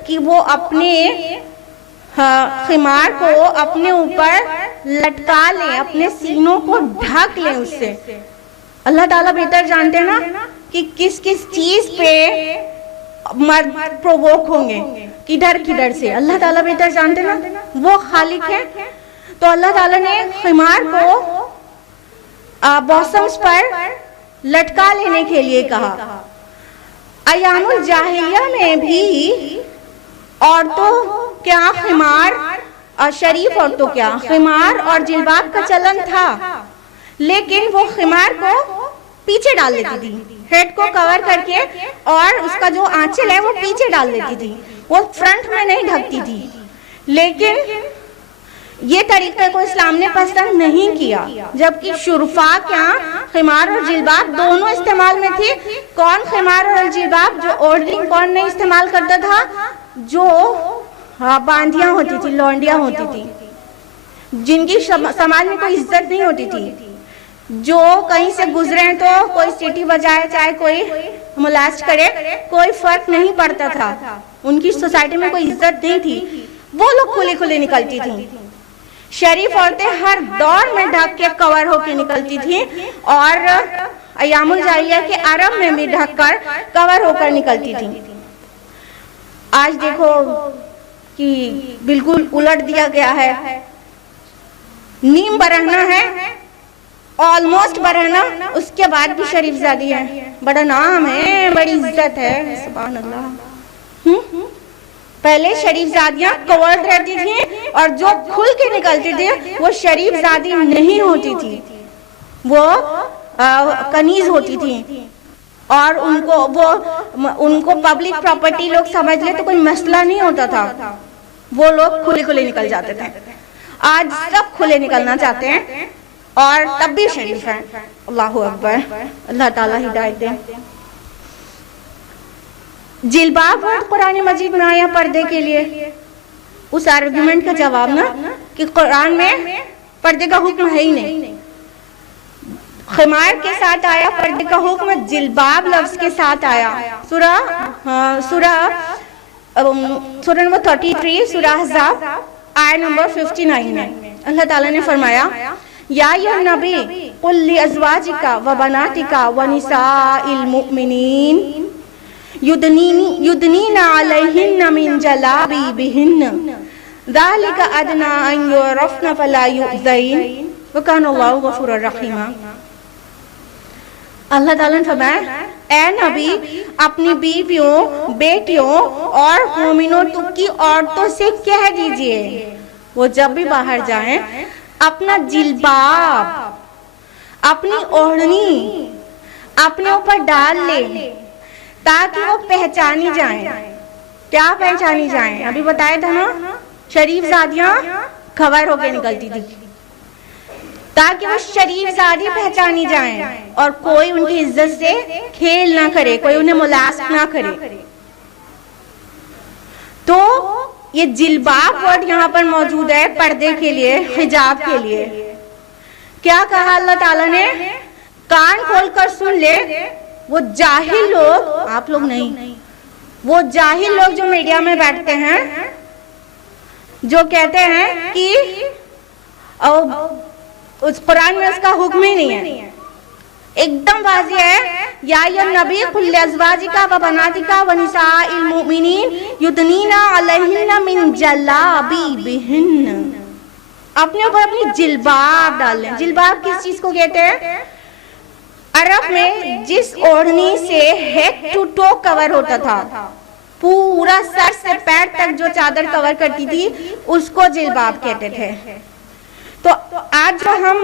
کہ وہ اپنے خمار کو اپنے اوپر لٹکا لیں، اپنے سینوں کو ڈھک لیں اس سے. اللہ تعالیٰ بہتر جانتے ہیں نا کہ کس کس چیز پہ مرد پرووک ہوں گے، کدھر کدھر سے. اللہ تعالیٰ بہتر جانتے نا، وہ خالق ہے. تو اللہ تعالیٰ نے خمار کو بوسمز پر لٹکا لینے کے لیے کہا. ایام الجاہلیہ میں بھی عورتوں کیا خمار، شریف عورتوں کیا خمار اور جلباب کا چلن تھا، لیکن وہ خمار کو پیچھے ڈال لیتی تھی، ہیڈ کو کور کر کے، اور اس کا جو آنچل ہے وہ پیچھے ڈال دیتی تھی، وہ فرنٹ میں نہیں ڈھکتی تھی. لیکن یہ طریقے کو اسلام نے پسند نہیں کیا، جبکہ شرفاء کے یہاں خمار اور جلباب دونوں استعمال میں تھی۔ کون خمار اور جلباب؟ جو اوڑھنی کون نہیں استعمال کرتا تھا؟ جو باندیاں ہوتی تھی، لونڈیاں ہوتی تھی، جن کی سماج میں کوئی عزت نہیں ہوتی تھی، جو کہیں سے گزرے تو کوئی سیٹی بجائے چاہے کوئی ملاسٹ کرے کوئی فرق نہیں پڑتا تھا، ان کی سوسائٹی میں کوئی عزت نہیں تھی، وہ لوگ کھلے کھلے نکلتی تھیں۔ شریف عورتیں ہر دور میں ڈھک کے کور ہو کے نکلتی تھیں، اور ایام الجاہلیہ کے عرب میں بھی ڈھک کر کور ہو کر نکلتی تھیں۔ آج دیکھو کہ بالکل الٹ دیا گیا ہے، نیم برہنہ ہے، آلموسٹ برہنہ، اس کے بعد بھی شریف زادی ہے، بڑا نام ہے، بڑی عزت ہے، سبحان اللہ۔ پہلے شریف زادیاں کورڈ رہتی تھیں، اور جو کھل کے نکلتی تھی وہ شریف زادی نہیں ہوتی تھی، وہ کنیز ہوتی تھی، اور ان کو پبلک پراپرٹی لوگ سمجھ لے تو کوئی مسئلہ نہیں ہوتا تھا، وہ لوگ کھلے کھلے نکل جاتے تھے۔ آج سب کھلے نکلنا چاہتے ہیں اور تب بھی شریف ہیں۔ اللہ اکبر، اللہ تعالیٰ ہدایت دے۔ جلباب ورڈ قرآن مجید میں آیا پردے کے لیے، اس آرگومنٹ کا جواب نا کہ قرآن میں پردے کا حکم ہے ہی نہیں، خمار کے ساتھ آیا پردے کا حکم، جلباب لفظ کے ساتھ آیا۔ سورہ نمبر 33 سورہ احزاب آیت نمبر 59 میں اللہ تعالیٰ نے فرمایا یا ایھا نبی قل لازواجک و بناتک و نساء المؤمنین یدنین علیہن من جلابیبہن ذالک ادنی ان یعرفن فلا یؤذین وکان اللہ غفورا رحیما۔ اللہ تعالیٰ نے فرمایا اے نبی اپنی بیویوں، بیٹیوں اور مومنوں کی عورتوں سے کہہ دیجئے وہ جب بھی باہر جائیں اپنا جلباب، اپنی اوڑھنی اپنے اوپر ڈال لیں تاکہ وہ پہچانی جائیں۔ کیا پہچانی جائیں؟ ابھی بتایا تھا نا، شریف زادیاں کور ہو کے نکلتی تھی تاکہ وہ شریف زادی پہچانی جائیں، اور کوئی ان کی عزت سے کھیل نہ کرے، کوئی انہیں ملاسک نہ کرے۔ تو یہ جلباب ورڈ یہاں پر موجود ہے پردے کے لیے، حجاب کے لیے۔ کیا کہا اللہ تعالیٰ نے؟ کان کھول کر سن لے، وہ جاہل لوگ، آپ لوگ نہیں، وہ جاہل لوگ جو میڈیا میں بیٹھتے ہیں، جو کہتے ہیں کہ اس قرآن میں اس کا حکم ہی نہیں ہے، ایک دم واضح ہے یا ایھا نبی قل لازواجک و بناتک و نساء المؤمنین یدنین علیہن من جلابیبہن، اپنے اوپر اپنی جلباب ڈال لیں۔ جلباب کس چیز کو کہتے ہیں؟ عرب میں جس اوڑھنی سے ہیڈ ٹو ٹو کور ہوتا تھا، پورا سر سے پیر تک جو چادر کور کرتی تھی اس کو جلباب کہتے تھے۔ تو آج جو ہم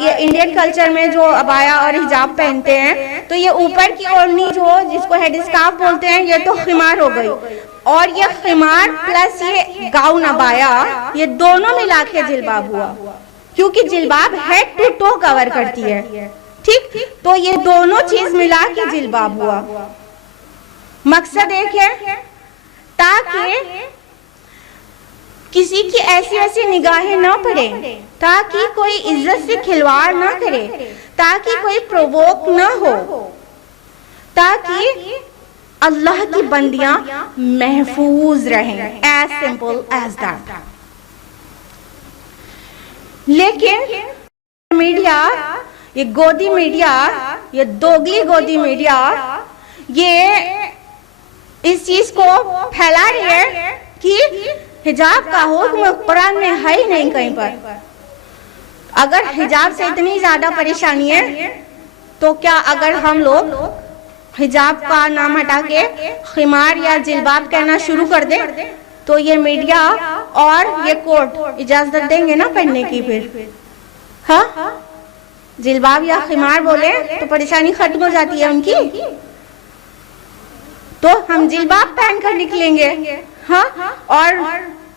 یہ انڈین کلچر میں جو عبایا اور حجاب پہنتے ہیں، تو یہ اوپر کی اوڑھنی جو جس کو ہیڈ اسکارف بولتے ہیں، یہ تو خمار ہو گئی، اور یہ خمار پلس یہ گاؤن عبایا، یہ دونوں ملا کے جلباب ہوا، کیونکہ جلباب ہیڈ ٹو ٹو کور کرتی ہے، ٹھیک؟ تو یہ دونوں چیز ملا کے جلباب ہوا۔ مقصد ایک ہے تاکہ کسی کی ایسی ایسی نگاہیں نہ پڑے، تاکہ کوئی عزت سے کھلواڑ نہ کرے، تاکہ کوئی پرووک نہ ہو، تاکہ اللہ کی بندیاں محفوظ رہیں، as simple as that۔ لیکن میڈیا، یہ گودی میڈیا، یہ دوگلی گودی میڈیا، یہ اس چیز کو پھیلا رہی ہے کہ حجاب کا حکم قرآن میں ہے ہی نہیں کہیں پر۔ اگر حجاب سے اتنی زیادہ پریشانی ہے تو کیا اگر ہم لوگ حجاب کا نام ہٹا کے خمار یا جلباب کہنا شروع کر دیں تو یہ میڈیا اور یہ کورٹ اجازت دیں گے نا پہننے کی؟ پھر ہاں جلباب یا خمار بولے تو پریشانی ختم ہو جاتی ہے ان کی، تو ہم جلباب پہن کر نکلیں گے، ہاں، اور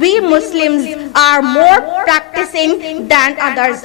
we Muslims are more practicing than others,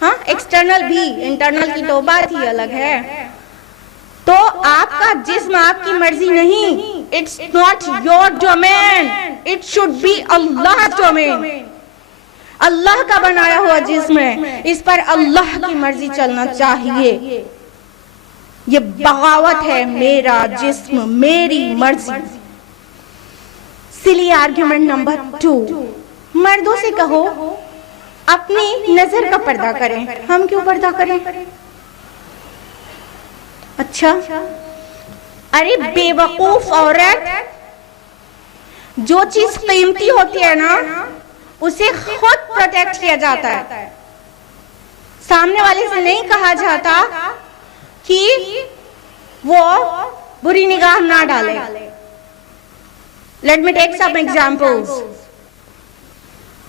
ہاں ایکسٹرنل بھی, انٹرنل کی تو بات ہی الگ ہے. تو آپ کا جسم آپ کی مرضی نہیں, it's not your domain, it should be Allah domain. اللہ کا بنایا ہوا جسم ہے, اس پر اللہ کی مرضی چلنا چاہیے. یہ بغاوت ہے, میرا جسم میری مرضی. سلی آرگیومنٹ نمبر 2, مردوں سے کہو اپنی نظر کا پردہ کریں. ہم کیوں پردہ کریں؟ اچھا, ارے بے وقوف عورت, جو چیز قیمتی ہوتی ہے نا اسے خود پروٹیکٹ کیا جاتا ہے. سامنے والے سے نہیں کہا جاتا کہ وہ بری نگاہ نہ ڈالے. Let me take some examples.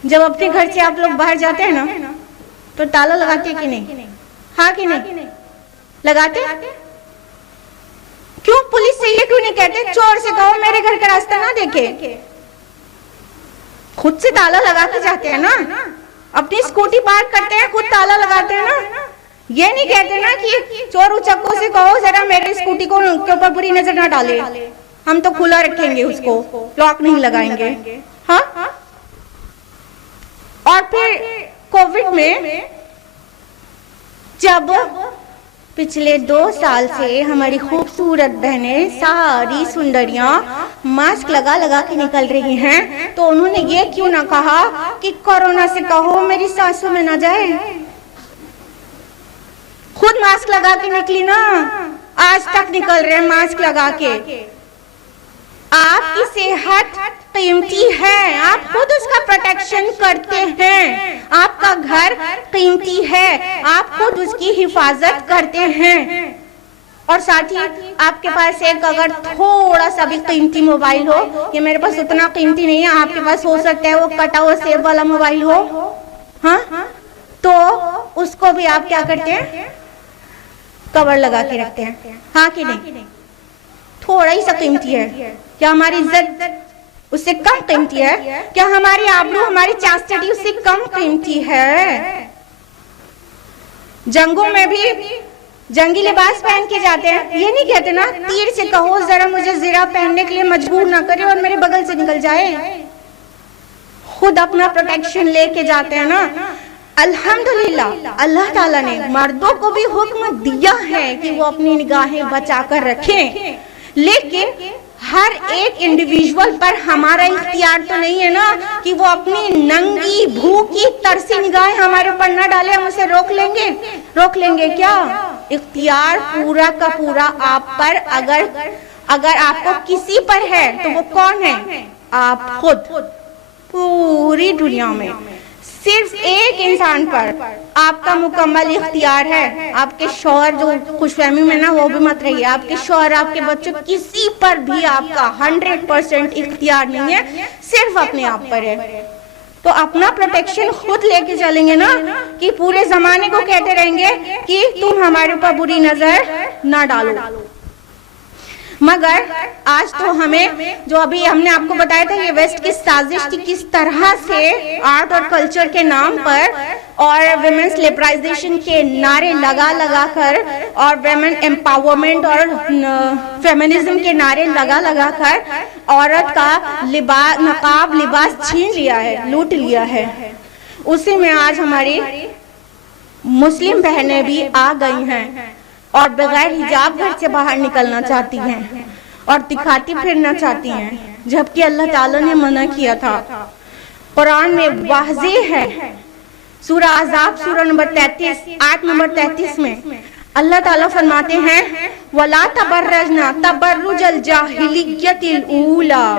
جب اپنے گھر سے آپ لوگ باہر جاتے ہیں نا تو تالا لگاتے کہ نہیں؟ ہاں کہ نہیں لگاتے؟ کیوں پولیس سے یہ کیوں نہیں کہتے چور سے کہو میرے گھر کا راستہ نہ دیکھے؟ خود سے تالا لگا کے جاتے ہیں نا. اپنی اسکوٹی پارک کرتے ہیں, خود تالا لگاتے ہیں نا. یہ نہیں کہتے نا کہ چور اچکوں سے کہو ذرا میری اسکوٹی کو کے اوپر بری نظر نہ ڈالے, ہم تو کھلا رکھیں گے, اس کو لاک نہیں لگائیں گے. ہاں, اور پھر کووڈ میں جب پچھلے 2 سال سے ہماری خوبصورت بہنیں ساری سندریاں ماسک لگا لگا کے نکل رہی ہیں, تو انہوں نے یہ کیوں نہ کہا کہ کورونا سے کہو میری سانسوں میں نہ جائے. خود ماسک لگا کے نکلی نا, آج تک نکل رہے ہیں ماسک لگا کے. آپ کی صحت قیمتی ہے, آپ خود اس کا پروٹیکشن کرتے ہیں. آپ کا گھر قیمتی ہے, آپ خود اس کی حفاظت کرتے ہیں. اور ساتھ ہی آپ کے پاس ایک اگر تھوڑا سا بھی قیمتی موبائل ہو, یہ میرے پاس اتنا قیمتی نہیں ہے, آپ کے پاس ہو سکتا ہے وہ کٹا ہوا سیب والا موبائل ہو, ہاں, تو اس کو بھی آپ کیا کرتے ہیں, کور لگا کے رکھتے ہیں. ہاں کہ نہیں؟ تھوڑا ہی سا قیمتی ہے. کیا ہماری عزت اس سے کم قیمتی ہے؟ کیا ہماری آبرو, ہماری چاستٹی اس سے کم قیمتی ہے؟ جنگوں میں بھی جنگی لباس پہن کے جاتے ہیں, یہ نہیں کہتے نا تیر سے کہو ذرا مجھے زرہ پہننے کے لیے مجبور نہ کرے اور میرے بغل سے نکل جائے. خود اپنا پروٹیکشن لے کے جاتے ہیں نا. الحمدللہ اللہ تعالیٰ نے مردوں کو بھی حکم دیا ہے کہ وہ اپنی نگاہیں بچا کر رکھیں, لیکن ہر ایک انڈیویجول پر ہمارا اختیار تو نہیں ہے نا کہ وہ اپنی ننگی بھوکی ترسی نگاہیں ہمارے اوپر نہ ڈالے, ہم اسے روک لیں گے کیا؟ اختیار پورا کا پورا آپ پر, اگر آپ کو کسی پر ہے تو وہ کون ہے؟ آپ خود. پوری دنیا میں صرف ایک انسان پر آپ کا مکمل اختیار ہے. آپ کے شوہر جو خوش فہمی میں نا وہ بھی مت رہیے, آپ کے شوہر, آپ کے بچوں, کسی پر بھی آپ کا 100% اختیار نہیں ہے, صرف اپنے آپ پر ہے. تو اپنا پروٹیکشن خود لے کے چلیں گے نا, کہ پورے زمانے کو کہتے رہیں گے کہ تم ہمارے اوپر بری نظر نہ ڈالو. مگر آج تو ہمیں, جو ابھی ہم نے آپ کو بتایا تھا یہ ویسٹ کی سازش تھی, کس طرح سے آرٹ اور کلچر کے نام پر اور ویمنس لبرائزیشن کے نعرے لگا کر اور ویمن امپاورمنٹ اور فیمنزم کے نعرے لگا کر عورت کا نقاب لباس چھین لیا ہے, لوٹ لیا ہے. اسی میں آج ہماری مسلم بہنیں بھی آ گئی ہیں اور بغیر حجاب گھر سے باہر نکلنا چاہتی ہیں اور دکھاتی پھرنا چاہتی ہیں, جبکہ اللہ تعالیٰ نے منع کیا تھا. قرآن میں واضح ہے, سورہ احزاب سورہ نمبر 33 آیت نمبر 33 میں اللہ تعالیٰ فرماتے ہیں وَلَا تَبَرَّجْنَا تَبَرُّجَ الْجَاهِلِيَّةِ الْأُولَى,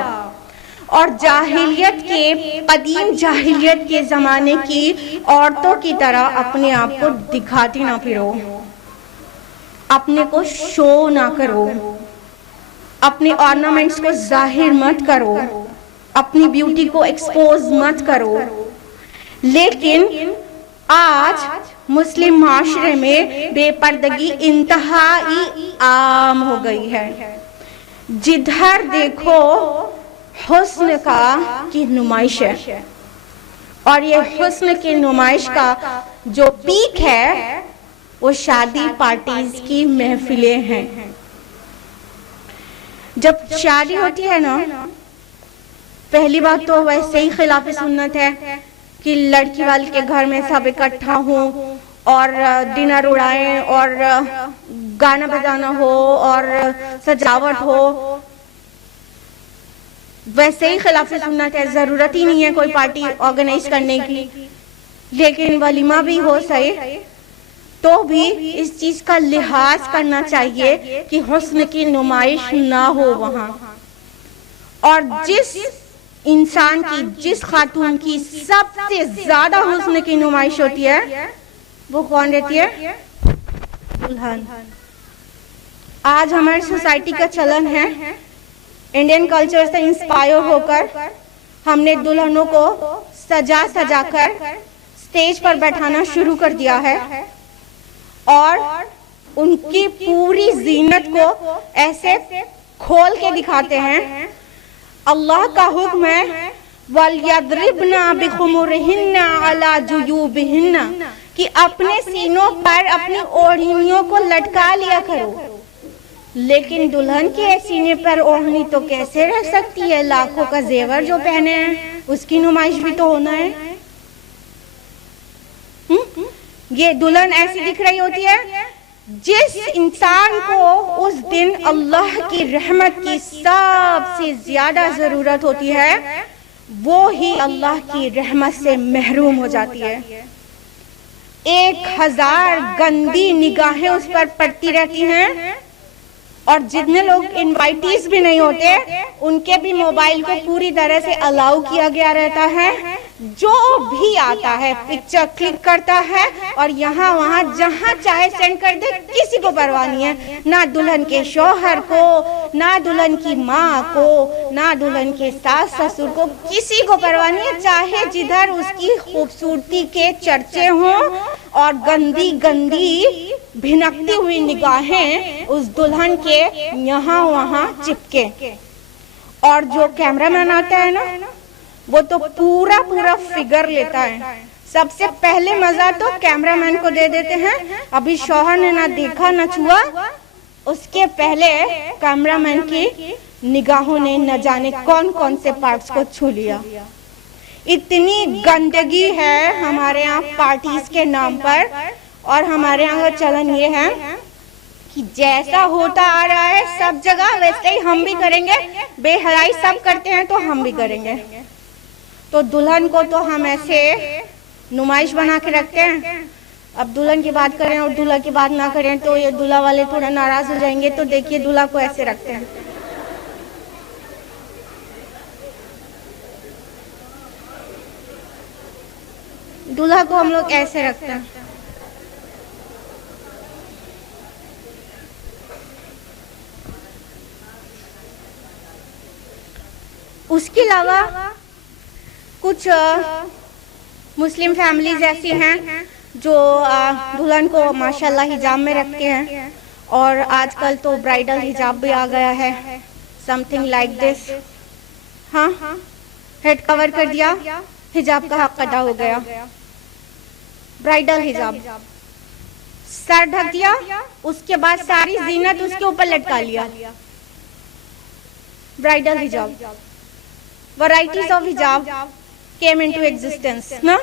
اور جاہلیت کے, قدیم جاہلیت کے زمانے کی عورتوں کی طرح اپنے آپ کو دکھاتی نہ پھرو, اپنے کو شو نہ کرو, اپنے آرنامنٹس کو ظاہر مت کرو, اپنی بیوٹی کو ایکسپوز مت کرو. لیکن آج مسلم معاشرے میں بے پردگی انتہائی عام ہو گئی ہے. جدھر دیکھو حسن کا کی نمائش ہے. اور یہ حسن کی نمائش کا جو پیک ہے وہ شادی پارٹیز کی محفلیں ہیں. جب شادی ہوتی ہے نا، پہلی بات تو ویسے ہی خلاف سنت ہے کہ لڑکی والے کے گھر میں سب اکٹھا ہوں اور ڈنر اڑائیں اور گانا بجانا ہو اور سجاوٹ ہو. ویسے ہی خلاف سنت ہے، ضرورت ہی نہیں ہے کوئی پارٹی آرگنائز کرنے کی. لیکن ولیمہ بھی ہو صحیح تو بھی اس چیز کا لحاظ کرنا چاہیے کہ حسن کی نمائش نہ ہو وہاں. اور جس انسان کی، جس خاتون کی سب سے زیادہ حسن کی نمائش ہوتی ہے وہ کون رہتی ہے؟ دلہن. آج ہماری سوسائٹی کا چلن ہے، انڈین کلچر سے انسپائر ہو کر ہم نے دلہنوں کو سجا سجا کر اسٹیج پر بیٹھانا شروع کر دیا ہے اور ان کی پوری زینت کو ایسے کھول کے دکھاتے ہیں. اللہ کا حکم ہے وَلْيَضْرِبْنَ بِخُمُرِهِنَّ عَلَى جُيُوبِهِنَّ کہ اپنے سینوں پر اپنی اوڑھنیوں کو لٹکا لیا کرو. لیکن دلہن کے سینے پر اوڑھنی تو کیسے رہ سکتی ہے؟ لاکھوں کا زیور جو پہنے ہیں اس کی نمائش بھی تو ہونا ہے. یہ دلہن ایسی دکھ رہی ہوتی ہے جس انسان کو اس دن اللہ کی رحمت کی سب سے زیادہ ضرورت ہوتی ہے وہ ہی اللہ کی رحمت سے محروم ہو جاتی ہے. 1000 گندی نگاہیں اس پر پڑتی رہتی ہیں اور جتنے لوگ انوائٹیز بھی نہیں ہوتے ان کے بھی موبائل کو پوری طرح سے الاؤ کیا گیا رہتا ہے. جو بھی آتا ہے پکچر کلک کرتا ہے اور یہاں وہاں جہاں چاہے سینڈ کر دے، کسی کو پرواہ نہیں ہے. نہ دلہن کے شوہر کو، نہ دلہن کی ماں کو، نہ دلہن کے ساس سسر کو، کسی کو پرواہ نہیں ہے. چاہے جدھر اس کی خوبصورتی کے چرچے ہوں اور گندی گندی بھنکتی ہوئی نگاہیں اس دلہن کے یہاں وہاں چپکے. اور جو کیمرہ مین آتا ہے نا وہ تو پورا فگر لیتا ہے. سب سے پہلے مزہ تو کیمرہ مین کو دے دیتے ہیں. ابھی شوہر نے نہ دیکھا نہ چھوا، اس کے پہلے کیمرہ مین کی نگاہوں نے نہ جانے کون کون سے پارٹس کو چھو لیا. اتنی گندگی ہے ہمارے یہاں پارٹیز کے نام پر. اور ہمارے یہاں کا چلن یہ ہے کہ جیسا ہوتا آ رہا ہے سب جگہ ویسے ہی ہم بھی کریں گے. بے حیائی سب کرتے ہیں تو ہم بھی کریں گے. تو دلہن کو تو ہم ایسے نمائش بنا کے رکھتے ہیں. اب دلہن کی بات کریں اور دلہا کی بات نہ کریں تو یہ دلہا والے تھوڑا ناراض ہو جائیں گے. تو دیکھیے دلہا کو ایسے رکھتے ہیں. دلہا کو ہم لوگ ایسے رکھتے ہیں. اس کے علاوہ کچھ مسلم فیملیز ایسی ہیں جو دلہن کو ماشاءاللہ حجاب میں رکھتے ہیں. اور آج کل تو برائڈل حجاب بھی آ گیا ہے، سم تھنگ لائک دس. ہاں، ہیڈ کور کر دیا، حجاب کا حق ادا ہو گیا. برائڈل حجاب، سر ڈھک دیا، اس کے بعد ساری زینت اس کے اوپر لٹکا لیا. برائڈل حجاب. Varieties of hijab came into existence نا.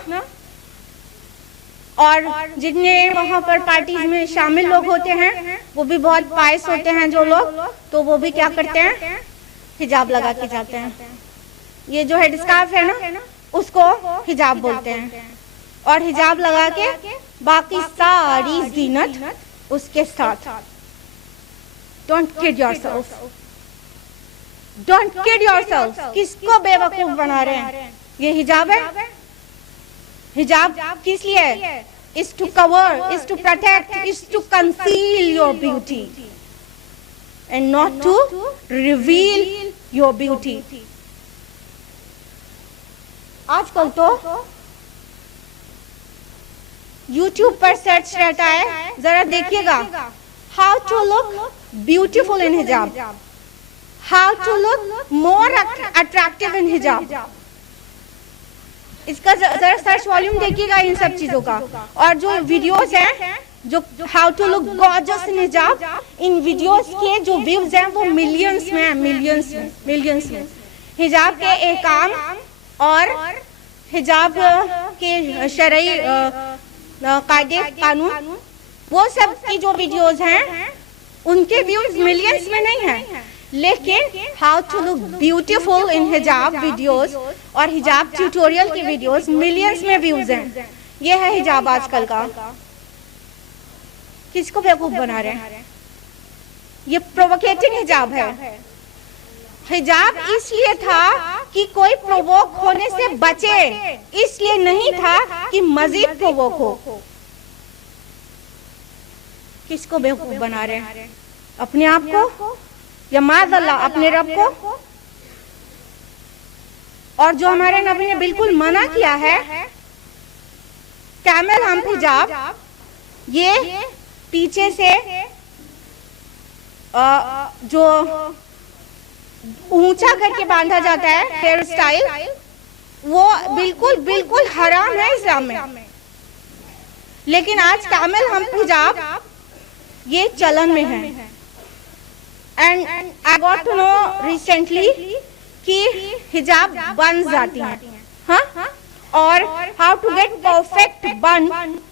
اور جتنے وہاں پر پارٹیز میں شامل لوگ ہوتے ہیں وہ بھی بہت پائس ہوتے ہیں جو لوگ، تو وہ بھی کیا کرتے ہیں؟ حجاب لگا کے جاتے ہیں. یہ جو ہیڈ اسکارف ہے نا اس کو حجاب بولتے ہیں. اور حجاب لگا کے باقی ساری زینت اس کے ساتھ. Don't kid yourself. Don't kid yourself. کس کو بے وقوف بنا رہے ہیں؟ یہ حجاب ہے. حجاب کس لیے ہے؟ is to cover, is to protect, is to conceal your beauty and not to reveal your beauty. آج کل تو YouTube پر سرچ رہتا ہے، ذرا دیکھیے گا how to look beautiful in hijab, how to look more attractive in hijab. اس کا ذرا search volume دیکھیے گا ان سب چیزوں کا. اور جو ویڈیوز ہیں جو ہاؤ ٹو لک گارجس ان حجاب, ان ویڈیوز کے جو ویوز ہیں وہ ملینز میں ہیں, ملینز میں. حجاب کے احکام اور حجاب کے شرعی قاعدے قانون, وہ سب کی جو ویڈیوز ہیں ان کے ویوز ملینز میں نہیں ہیں, لیکن ہاؤ ٹو لک بیوٹیفل ان حجاب ویڈیوز اور حجاب ٹیوٹوریل کی ویڈیوز ملینز میں ویوز ہیں. یہ ہے حجاب آج کل کا. کس کو بیوقوف بنا رہے ہیں؟ یہ پرووکیٹنگ حجاب ہے. حجاب اس لیے تھا کہ کوئی پرووک ہونے سے بچے, اس لیے نہیں تھا کہ مزید پرووک ہو. کس کو بیوقوف بنا رہے ہیں؟ اپنے آپ کو یا معاذ اللہ اپنے رب کو؟ اور جو ہمارے نبی نے بالکل منع کیا ہے, کیمل ہم حجاب, یہ پیچھے سے جو اونچا کر کے باندھا جاتا ہے ہیئر سٹائل, وہ بالکل حرام ہے اسلام میں. لیکن آج کامل ہم حجاب یہ چلن میں ہے. And I got to know recently کہ حجاب بن جاتی ہیں, ہاں, اور how to get perfect bun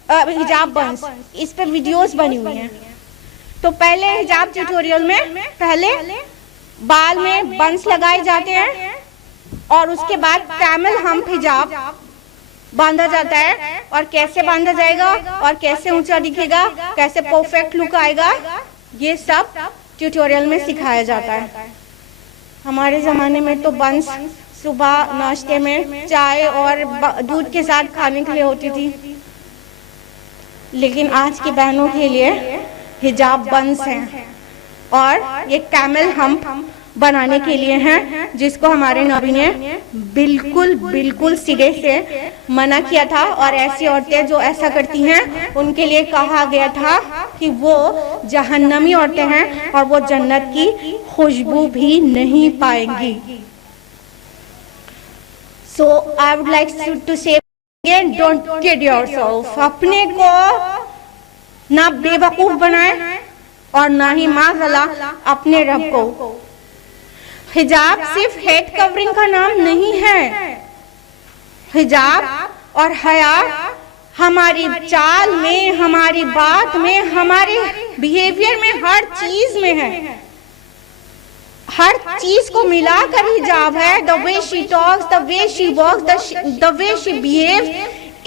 حجاب بنس, اس پہ ویڈیوز بنی ہوئی ہیں. تو پہلے حجاب ٹیوٹوریل میں پہلے بال میں بنس لگائے جاتے ہیں اور اس کے بعد کیمل ہمپ حجاب باندھا جاتا ہے, اور کیسے باندھا جائے گا اور کیسے اونچا دکھے گا, کیسے پرفیکٹ لک آئے گا, یہ سب ٹیوٹوریل میں سکھایا جاتا ہے. ہمارے زمانے میں تو بنس صبح ناشتے میں چائے اور دودھ کے ساتھ کھانے کے لیے ہوتی تھی, لیکن آج کی بہنوں کے لیے حجاب بنس ہیں اور یہ کیمل ہمپ بنانے کے لیے ہیں, جس کو ہمارے نبی نے بالکل سرے سے منع کیا تھا. اور ایسی عورتیں جو ایسا کرتی ہیں ان کے لیے کہا گیا تھا کہ وہ جہنمی عورتیں ہیں اور وہ جنت کی خوشبو بھی نہیں پائیں گی. So I would like to say again, don't kid yourself. اپنے کو نہ بے وقوف بنائیں اور نہ ہی معاذ اللہ اپنے رب کو. حجاب صرف ہیڈ کورنگ کا نام نہیں ہے. حجاب اور حیا ہماری چال میں, ہماری بات میں, ہمارے بیہیویئر میں, ہر چیز میں ہے. ہر چیز کو ملا کر حجاب ہے. the way she talks, the way she walks, the way she behaves,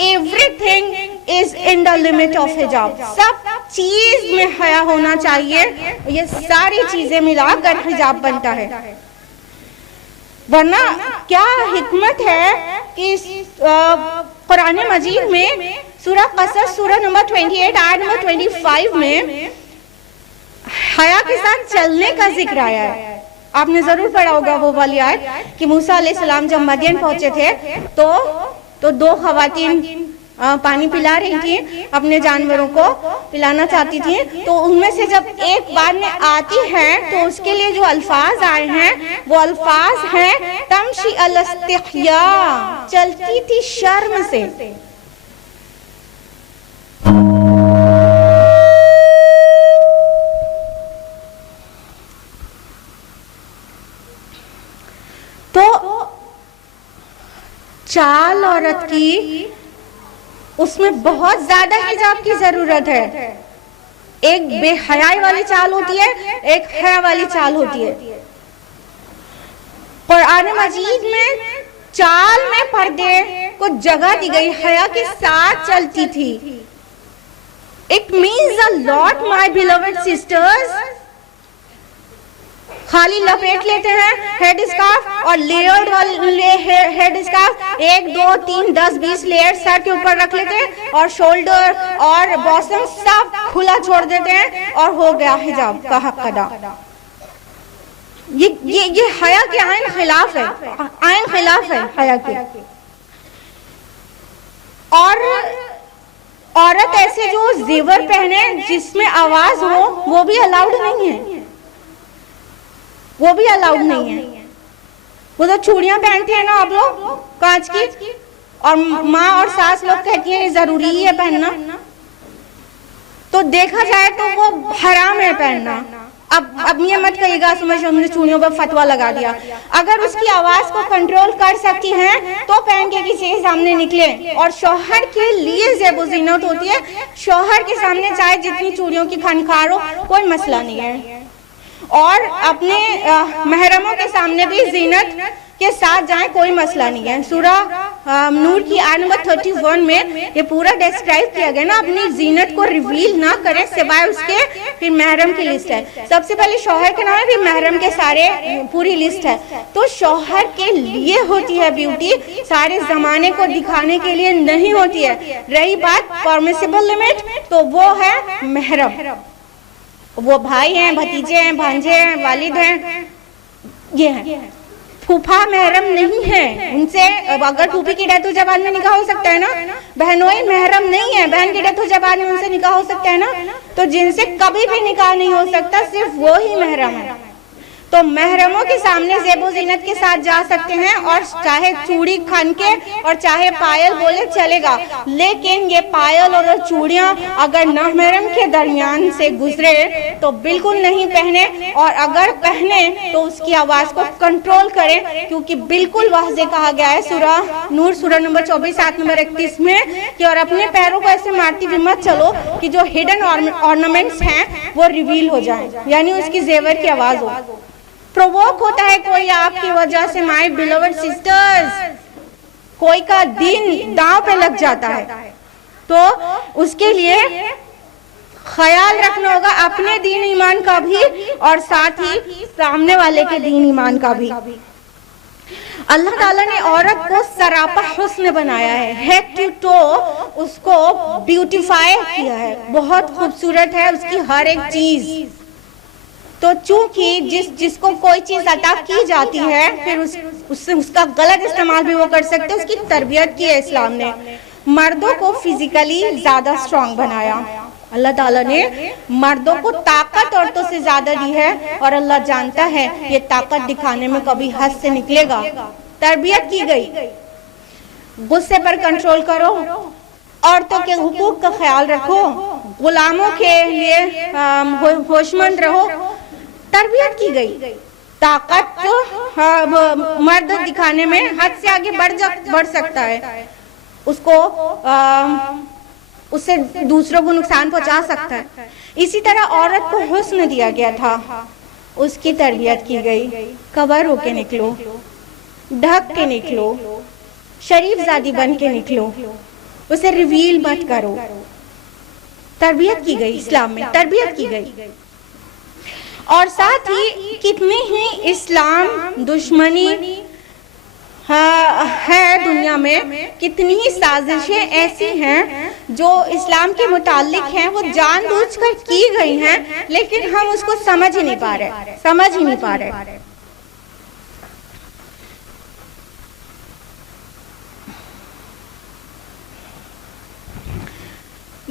everything is in the limit of hijab. سب چیز میں حیا ہونا چاہیے. یہ ساری چیزیں ملا کر حجاب بنتا ہے. ورنہ کیا حکمت ہے کہ قرآن مجید میں سورہ قصص سورہ نمبر 28 آیت نمبر 25 میں حیا کے ساتھ چلنے کا ذکر آیا ہے. آپ نے ضرور پڑھا ہوگا وہ والی آیت کہ موسیٰ علیہ السلام جب مدین پہنچے تھے تو دو خواتین پانی پلا رہی تھیں, اپنے جانوروں کو پلانا چاہتی تھیں. تو ان میں سے جب ایک بعد میں آتی ہے تو اس کے لیے جو الفاظ آئے ہیں وہ الفاظ ہیں تمشی علی استحیاء, چلتی تھی شرم سے. تو چال عورت کی اس میں بہت زیادہ حجاب کی ضرورت ہے. ایک بے حیائی والی چال ہوتی ہے, ایک حیا والی چال ہوتی ہے. قرآن مجید میں چال میں پردے کو جگہ دی گئی, حیا کے ساتھ چلتی تھی. It means a lot, my beloved sisters. خالی لپیٹ لیتے ہیں ہیڈ اسکارف اور لیئرڈ ہیڈ اسکارف, 1 2 3 10 20 لیئر سر کے اوپر رکھ لیتے ہیں اور شولڈر اور باسم سب کھلا چھوڑ دیتے ہیں اور ہو گیا حجاب کا حق ادا. یہ حیا کے عین خلاف ہے, عین خلاف ہے حیا کے. اور عورت ایسے جو زیور پہنے جس میں آواز ہو وہ بھی الاؤڈ نہیں ہے, وہ بھی الاؤڈ نہیں ہے. وہ تو چوڑیاں پہنتے ہیں نا آپ لوگ کانچ کی, اور ماں اور ساس لوگ کہتی ہیں یہ ضروری ہی ہے پہننا، تو دیکھا جائے تو وہ حرام ہے پہننا. اب یہ مت کہیے گا سمجھ ہم نے چوڑیوں پر فتوا لگا دیا. اگر اس کی آواز کو کنٹرول کر سکتی ہیں تو پہن کے کسی کے سامنے نکلیں. اور شوہر کے لیے زیب و زینت ہوتی ہے، شوہر کے سامنے چاہے جتنی چوڑیوں کی کھنکھار ہو کوئی مسئلہ نہیں ہے. اور اپنے محرموں کے سامنے بھی زینت کے ساتھ جائیں، کوئی مسئلہ نہیں ہے. سورہ نور کی آیت نمبر 31 میں یہ پورا ڈسکرائب کیا گیا نا، اپنی زینت کو ریویل نہ کریں سوائے اس کے. پھر محرم کی لسٹ ہے، سب سے پہلے شوہر کے نام ہے، پھر محرم کے سارے پوری لسٹ ہے. تو شوہر کے لیے ہوتی ہے بیوٹی، سارے زمانے کو دکھانے کے لیے نہیں ہوتی ہے. رہی بات پرمیسیبل لمٹ، تو وہ ہے محرم. وہ بھائی ہیں، بھتیجے ہیں، بھانجے ہیں، والد ہیں، یہ ہیں. پھوپھا محرم نہیں ہے، ان سے اگر پھوپھی کی ڈیتھ ہو جائے بعد میں نکاح ہو سکتا ہے نا. بہنوئی محرم نہیں ہے، بہن کی ڈیتھ ہو جائے بعد میں ان سے نکاح ہو سکتا ہے نا. تو جن سے کبھی بھی نکاح نہیں ہو سکتا صرف وہی محرم ہے. تو محرموں کے سامنے زیب و زینت کے ساتھ جا سکتے ہیں، اور چاہے چوڑی کھن کے اور چاہے پائل بولے چلے گا. لیکن یہ پائل اور چوڑیاں اگر نامحرم کے درمیان سے گزرے تو بالکل نہیں پہنے، اور اگر پہنے تو اس کی آواز کو کنٹرول کریں، کیونکہ بالکل واضح کہا گیا ہے سورہ نور سورہ نمبر 24 آیت نمبر 31 میں کہ اور اپنے پیروں کو ایسے مارتی بھی مت چلو کہ جو ہڈن آرنامنٹس ہیں وہ ریویل ہو جائیں، یعنی اس کی زیور کی آواز ہو. پرووک ہوتا ہے کوئی آپ کی وجہ سے، مائی بیلوڈ سسٹرز، کوئی کا دین داؤں پہ لگ جاتا ہے، تو اس کے لیے خیال رکھنا ہوگا اپنے دین ایمان کا بھی اور ساتھ ہی سامنے والے کے دین ایمان کا بھی. اللہ تعالیٰ نے عورت کو سراپا حسن بنایا ہے، ہیڈ ٹو ٹو اس کو بیوٹیفائی کیا ہے، بہت خوبصورت ہے اس کی ہر ایک چیز. تو چونکہ جس کو کوئی چیز عطا کی جاتی ہے پھر اس کا غلط استعمال بھی وہ کر سکتے. اس کی تربیت کی ہے اسلام نے. مردوں کو فزیکلی زیادہ اسٹرانگ بنایا، اللہ تعالیٰ نے مردوں کو طاقت عورتوں سے زیادہ دی ہے، اور اللہ جانتا ہے یہ طاقت دکھانے میں کبھی حد سے نکلے گا. تربیت کی گئی، غصے پر کنٹرول کرو، عورتوں کے حقوق کا خیال رکھو، غلاموں کے لیے ہوشمند رہو. تربیت کی گئی. طاقت مرد دکھانے میں حد سے آگے بڑھ سکتا ہے، اس کو اس سے دوسروں کو نقصان پہنچا سکتا ہے. اسی طرح عورت کو حسن دیا گیا تھا، اس کی تربیت کی گئی. کور ہو کے نکلو، ڈھک کے نکلو، شریف زادی بن کے نکلو، اسے ریویل مت کرو. تربیت کی گئی، اسلام میں تربیت کی گئی. اور ساتھ ہی کتنی ہی اسلام دشمنی ہے دنیا میں، کتنی ہی سازشیں ایسی ہیں جو اسلام کے متعلق ہیں، وہ جان بوجھ کر کی گئی ہیں، لیکن ہم اس کو سمجھ ہی نہیں پا رہے.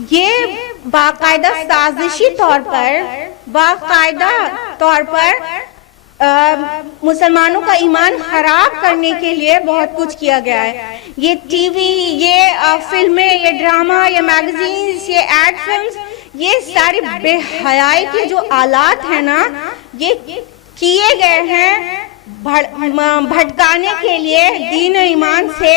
یہ باقاعدہ سازشی طور پر مسلمانوں کا ایمان خراب کرنے کے لیے بہت کچھ کیا گیا ہے. یہ ٹی وی، یہ فلمیں، یہ ڈرامہ، یہ میگزینز، یہ ایڈ فلمز، یہ ساری بے حیائی کے جو آلات ہیں نا، یہ کیے گئے ہیں بھٹکانے کے لیے، دین و ایمان سے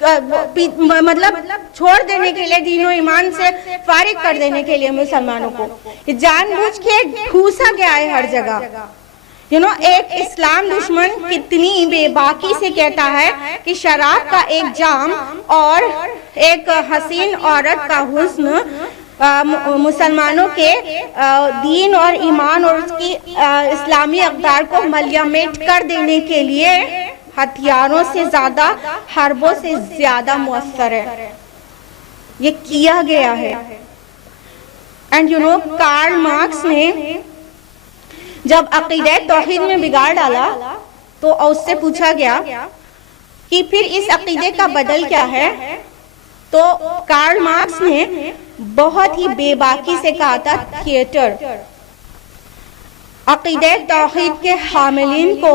مطلب چھوڑ دینے کے لیے، دین و ایمان سے فارغ کر دینے کے لیے مسلمانوں کو. یہ جان بوجھ کے ٹھوسا گیا ہے ہر جگہ. ایک اسلام دشمن کتنی بے باکی سے کہتا ہے کہ شراب کا ایک جام اور ایک حسین عورت کا حسن مسلمانوں کے دین اور ایمان اور اس کی اسلامی اقدار کو ملیامٹ کر دینے کے لیے ہتھیاروں سے زیادہ، حربوں سے زیادہ مؤثر ہے. یہ کیا گیا ہے. اینڈ کارل مارکس نے جب عقیدہ توحید میں بگاڑ ڈالا تو اس سے پوچھا گیا کہ پھر اس عقیدے کا بدل کیا ہے، تو کارل مارکس نے بہت ہی بے باکی سے کہا تھا تھیٹر. عقیدہ توحید کے حاملین کو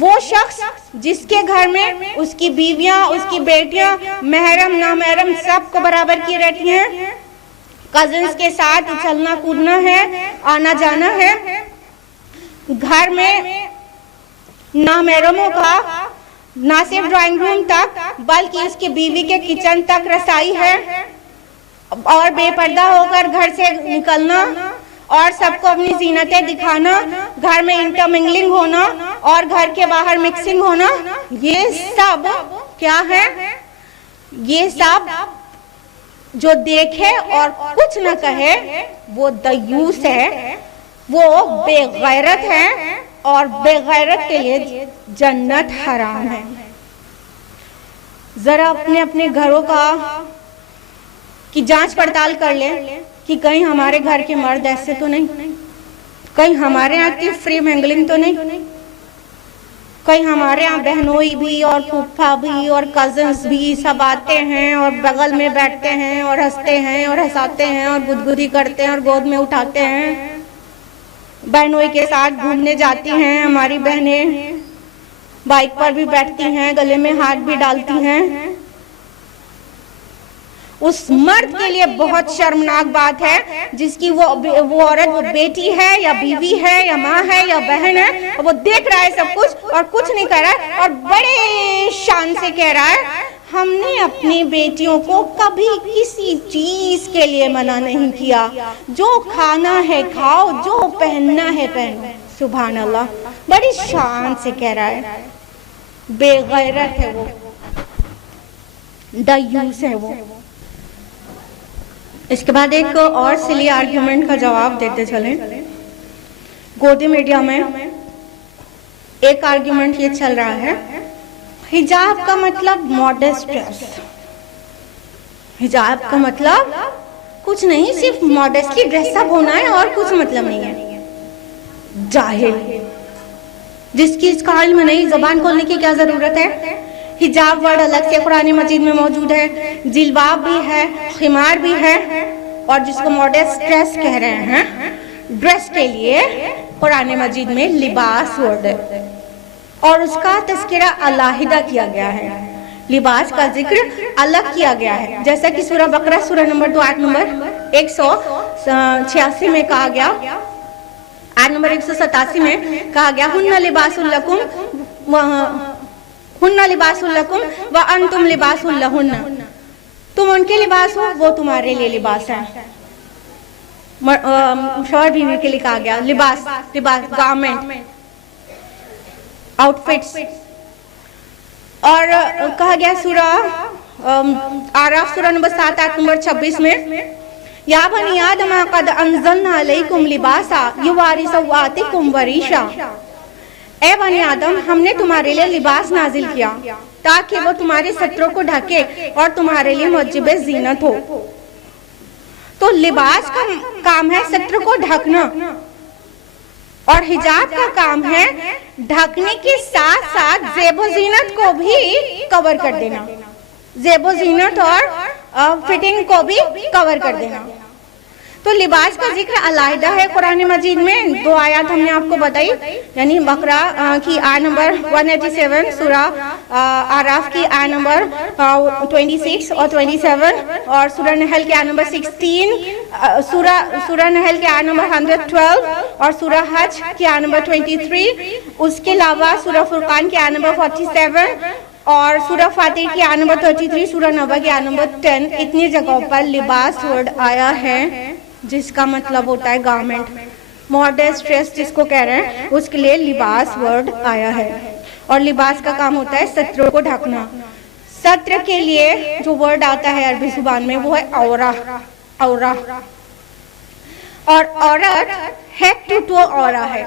وہ شخص جس کے گھر میں اس کی بیویاں، اس کی بیٹیاں، محرم نامحرم سب کو برابر کی رہتی ہیں، کزنز کے ساتھ چلنا کودنا ہے، آنا جانا ہے، گھر میں نامحرموں کا نہ صرف ڈرائنگ روم تک بلکہ اس کی بیوی کے کچن تک رسائی ہے، اور بے پردہ ہو کر گھر سے نکلنا اور سب کو اپنی زینتیں دکھانا، گھر میں انٹرمنگلنگ ہونا اور گھر کے باہر مکسنگ ہونا، یہ سب کیا ہے؟ یہ سب جو دیکھے اور کچھ نہ کہے وہ دیوس ہے، وہ بے غیرت ہے، اور بے غیرت کے لیے جنت حرام ہے۔ ذرا اپنے گھروں کی جانچ پڑتال کر لیں کہ کہیں ہمارے گھر کے مرد ایسے تو نہیں، کہیں ہمارے یہاں کی فری مینگلنگ تو نہیں، کہیں ہمارے یہاں بہنوئی بھی اور پھوپھا بھی اور کزنز بھی سب آتے ہیں اور بغل میں بیٹھتے ہیں اور ہنستے ہیں اور ہنساتے ہیں اور گدگدی کرتے ہیں اور گود میں اٹھاتے ہیں، بہنوئی کے ساتھ گھومنے جاتی ہیں، ہماری بہنیں بائک پر بھی بیٹھتی ہیں، گلے میں ہاتھ بھی ڈالتی ہیں۔ اس مرد کے لیے بہت شرمناک بات ہے جس کی وہ عورت، وہ بیٹی ہے یا بیوی ہے یا ماں ہے یا بہن ہے، وہ دیکھ رہا ہے سب کچھ اور کچھ نہیں کر رہا ہے، اور بڑے شان سے کہہ رہا ہے ہم نے اپنی بیٹیوں کو کبھی کسی چیز کے لیے منع نہیں کیا، جو کھانا ہے کھاؤ، جو پہننا ہے پہنو۔ سبحان اللہ، بڑی شان سے کہہ رہا ہے، بے غیرت ہے وہ، دیوس ہے وہ۔ اس کے بعد ایک اور سلی آرگیومنٹ کا جواب دیتے چلیں۔ گودی میڈیا میں ایک آرگیومنٹ یہ چل رہا ہے، حجاب کا مطلب ماڈسٹ ڈریس، حجاب کا مطلب کچھ نہیں، صرف ماڈسٹلی ڈریس اپ ہونا ہے اور کچھ مطلب نہیں ہے۔ جاہل، جس کی اس کا علم نہیں، زبان کھولنے کی کیا ضرورت ہے؟ حجاب ورڈ الگ سے قرآن مجید میں موجود ہے، جلباب بھی ہے، خمار بھی ہے، اور جس کو ماڈسٹ ڈریس کہہ رہے ہیں، ڈریس کے لیے قرآن مجید میں لباس ورڈ ہے، اور اس کا تذکرہ علیحدہ کیا گیا ہے، لباس کا ذکر الگ کیا گیا ہے، جیسا کہ سورہ بقرہ سورہ نمبر 2 آیت نمبر 186 میں کہا گیا، آیت نمبر 187 میں کہا گیا ہن لباس لکم ہن لباس لکم وانتم لباس لہن، تم ان کے لباس ہو، وہ تمہارے لیے لباس ہے۔ شوہر بیوی کے لیے کہا گیا لباس، گارمنٹ، آؤٹ فٹس، اور کہا گیا سورہ آراف سورہ نمبر 7 آیت نمبر 26 میں یا بنی آدم قد انزلنا علیکم لباسا یواری سوآتکم وریشا، اے بنی آدم ہم نے تمہارے لیے لباس نازل کیا تاکہ وہ تمہارے ستروں کو ڈھکے اور تمہارے لیے موجب زینت ہو۔ تو لباس کا کام ہے ستر کو ڈھکنا، اور حجاب کا کام ہے ڈھکنے کے ساتھ ساتھ زیب و زینت کو بھی کور کر دینا، زیب و زینت اور فٹنگ کو بھی کور کر دینا۔ تو لباس کا ذکر علیحدہ ہے قرآن مجید میں، 2 آیات ہم نے آپ کو بتائی، یعنی بقرہ کی آیت نمبر 187، سورہ آراف کی آیت نمبر 26 اور 27، اور سورہ نحل کی آیت نمبر 16، سورہ نحل کی آیت نمبر 112، اور سورہ حج کی آیت نمبر 23، اس کے علاوہ سورہ فرقان کی آیت نمبر 47، اور سورہ فاتر کی آیت نمبر 33، سورہ نبا کی آیت نمبر 10، اتنی جگہوں پر لباس ورڈ آیا ہے جس کا مطلب ہوتا ہے گارمنٹ، ماڈسٹ ڈریس جس کو کہہ رہے ہیں، اس کے لیے لباس ورڈ آیا ہے، اور لباس کا کام ہوتا ہے ستروں کو ڈھکنا۔ ستر کے لیے جو ورڈ آتا ہے عربی زبان میں وہ ہے عورہ، عورہ، اور عورت ہیڈ ٹو عورہ ہے،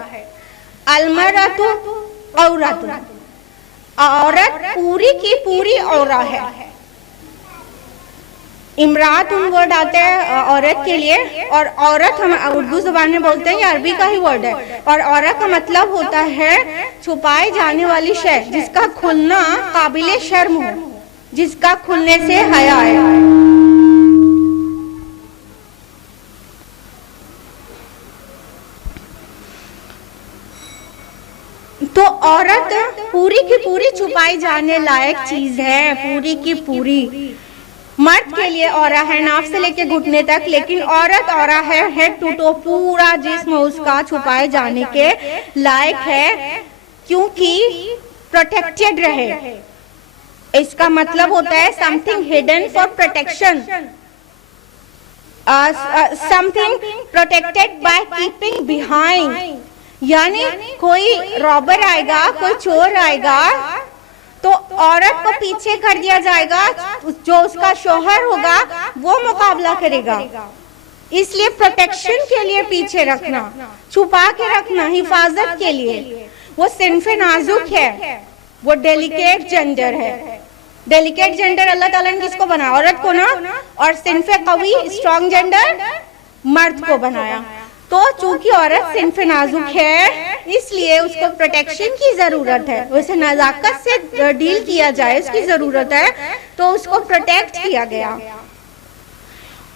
المرأۃ عورۃ، عورت پوری کی پوری عورہ ہے۔ امرات ورڈ آتا ہے عورت کے لیے، اور عورت ہم اردو زبان میں بولتے ہیں، یہ عربی کا ہی ورڈ ہے، اور عورت کا مطلب ہوتا ہے چھپائے جانے والی شے جس کا کھلنا قابل شرم ہو، جس کا کھلنے سے حیا آئے۔ تو عورت پوری کی پوری چھپائی جانے لائق چیز ہے، پوری کی پوری. مرد کے لیے عورہ ہے ناف سے لے کے گھٹنے تک، لیکن عورت عورہ ہے ہیڈ ٹو ٹو، پورا جسم اس کا چھپائے جانے کے لائق ہے، کیونکہ پروٹیکٹڈ رہے. اس کا مطلب ہوتا ہے something hidden for protection, something protected by keeping behind. یعنی کوئی رابر آئے گا، کوئی چور آئے گا تو عورت کو پیچھے کر دیا جائے گا، جو اس کا شوہر ہوگا وہ مقابلہ کرے گا. اس لیے پروٹیکشن کے لیے پیچھے رکھنا، چھپا کے رکھنا، حفاظت کے لیے. وہ صنف نازک ہے، وہ ڈیلیکیٹ جینڈر ہے. ڈیلیکیٹ جینڈر اللہ تعالیٰ نے کس کو بنایا؟ عورت کو نا. اور صنف قوی اسٹرانگ جینڈر مرد کو بنایا. تو چونکہ عورت صنف نازک ہے اس لیے اس کو پروٹیکشن کی ضرورت ہے، اسے نزاکت سے ڈیل کیا جائے اس کی ضرورت ہے، تو اس کو پروٹیکٹ کیا گیا.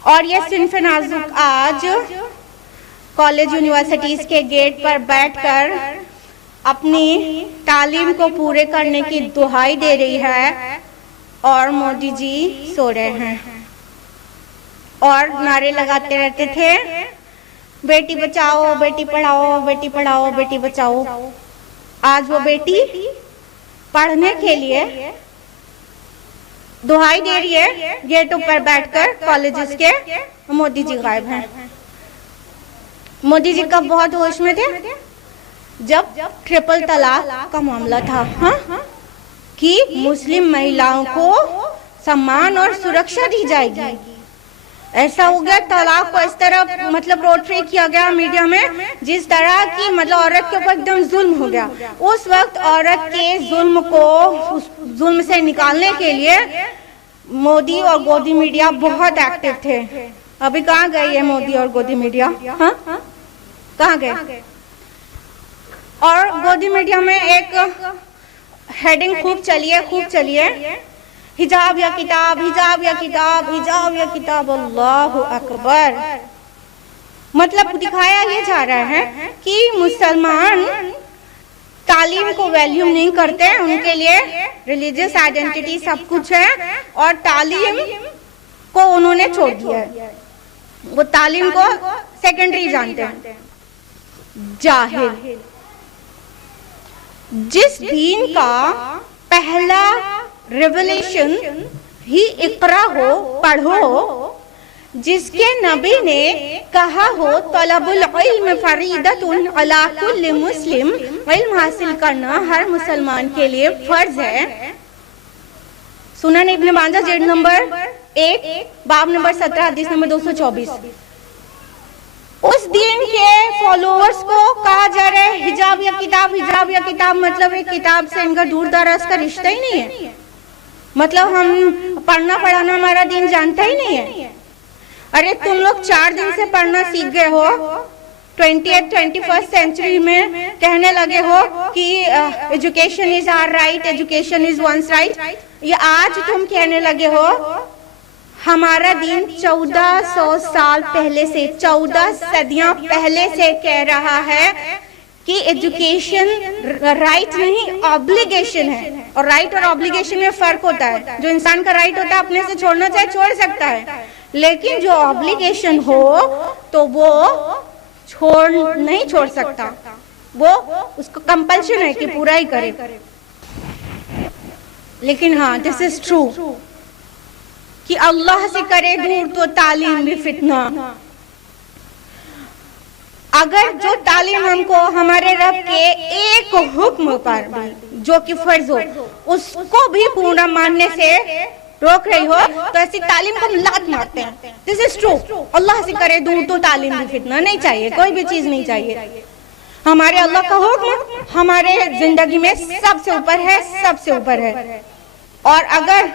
اور یہ صنف نازک آج کالج یونیورسٹیز کے گیٹ پر بیٹھ کر اپنی تعلیم کو پورے کرنے کی دہائی دے رہی ہے، اور مودی جی سو رہے ہیں اور نعرے لگاتے رہتے تھے بیٹی بچاؤ، بیٹی پڑھاؤ، بیٹی پڑھاؤ، بیٹی بچاؤ. آج وہ بیٹی پڑھنے کے لیے دہائی دے رہی ہے گیٹوں پر بیٹھ کر کالجز کے. مودی جی غائب ہیں. مودی جی کب بہت ہوش میں تھے؟ جب ٹرپل طلاق کا معاملہ تھا، کہ مسلم مہیلاؤں کو سمان اور سرکشا دی جائے گی. ایسا ہو گیا طلاق کو اس طرح مطلب پورٹری کیا گیا میڈیا میں جس طرح کی مطلب عورت کے اوپر ایک دم ظلم ہو گیا. اس وقت عورت کے ظلم کو ظلم سے نکالنے کے لیے مودی اور گودی میڈیا بہت ایکٹیو تھے. ابھی کہاں گئے یہ مودی اور گودی میڈیا؟ کہاں گئے؟ اور گودی میڈیا میں ایک ہیڈنگ خوب چلی ہے حجاب یا کتاب، حجاب یا کتاب، حجاب یا کتاب. اللہ اکبر. مطلب دکھایا یہ جا رہا ہے کہ مسلمان تعلیم کو ویلیو نہیں کرتے، ان کے لیے ریلیجیس آئیڈینٹی سب کچھ ہے، اور تعلیم کو انہوں نے چھوڑ دیا ہے، وہ تعلیم کو سیکنڈری جانتے ہیں. جاہل. جس دین کا پہلا ریولیشن ہی اقرا ہو، پڑھو، جس کے نبی نے کہا ہو طلب العلم فریضۃ علی کل مسلم، علم حاصل کرنا ہر مسلمان کے لیے فرض ہے. سنن ابن ماجہ جلد نمبر 1 باب نمبر 17 حدیث نمبر 224. اس دین کے فالوورز کو کہا جا رہا ہے حجاب یا کتاب، حجاب یا کتاب. مطلب ایک کتاب سے ان کا دور دراز کا رشتہ ہی نہیں ہے. مطلب ہم پڑھنا پڑھانا ہمارا دین جانتا ہی نہیں ہے. ارے تم لوگ 4 دن سے پڑھنا سیکھ گئے ہو، 21st سینچری میں کہنے لگے ہو کہ education is our right, education is one's right. یہ آج تم کہنے لگے ہو ہمارا دین 1400 سال پہلے سے، 14 صدیاں پہلے سے کہہ رہا ہے کہ ایجوکیشن رائٹ نہیں آبلیگیشن ہے. اور رائٹ اور آبلیگیشن میں فرق ہوتا ہے. جو انسان کا رائٹ ہوتا ہے اپنے سے چھوڑنا چاہے چھوڑ سکتا ہے، لیکن جو آبلیگیشن ہو تو وہ نہیں چھوڑ سکتا، وہ اس کو کمپلشن ہے کہ پورا ہی کرے. لیکن ہاں دس از ٹرو کہ اللہ سے کرے دور تو تعلیم بھی فتنہ. اگر جو تعلیم ہم کو ہمارے رب کے ایک حکم پر بھی جو کہ فرض ہو اس کو بھی پورا ماننے سے روک رہی ہو تو ایسی تعلیم کو لات مارتے ہیں. دس از ٹرو. اللہ سے کرے دور تو تعلیم بھی فتنہ. نہیں چاہیے، کوئی بھی چیز نہیں چاہیے. ہمارے اللہ کا حکم ہمارے زندگی میں سب سے اوپر ہے، سب سے اوپر ہے. اور اگر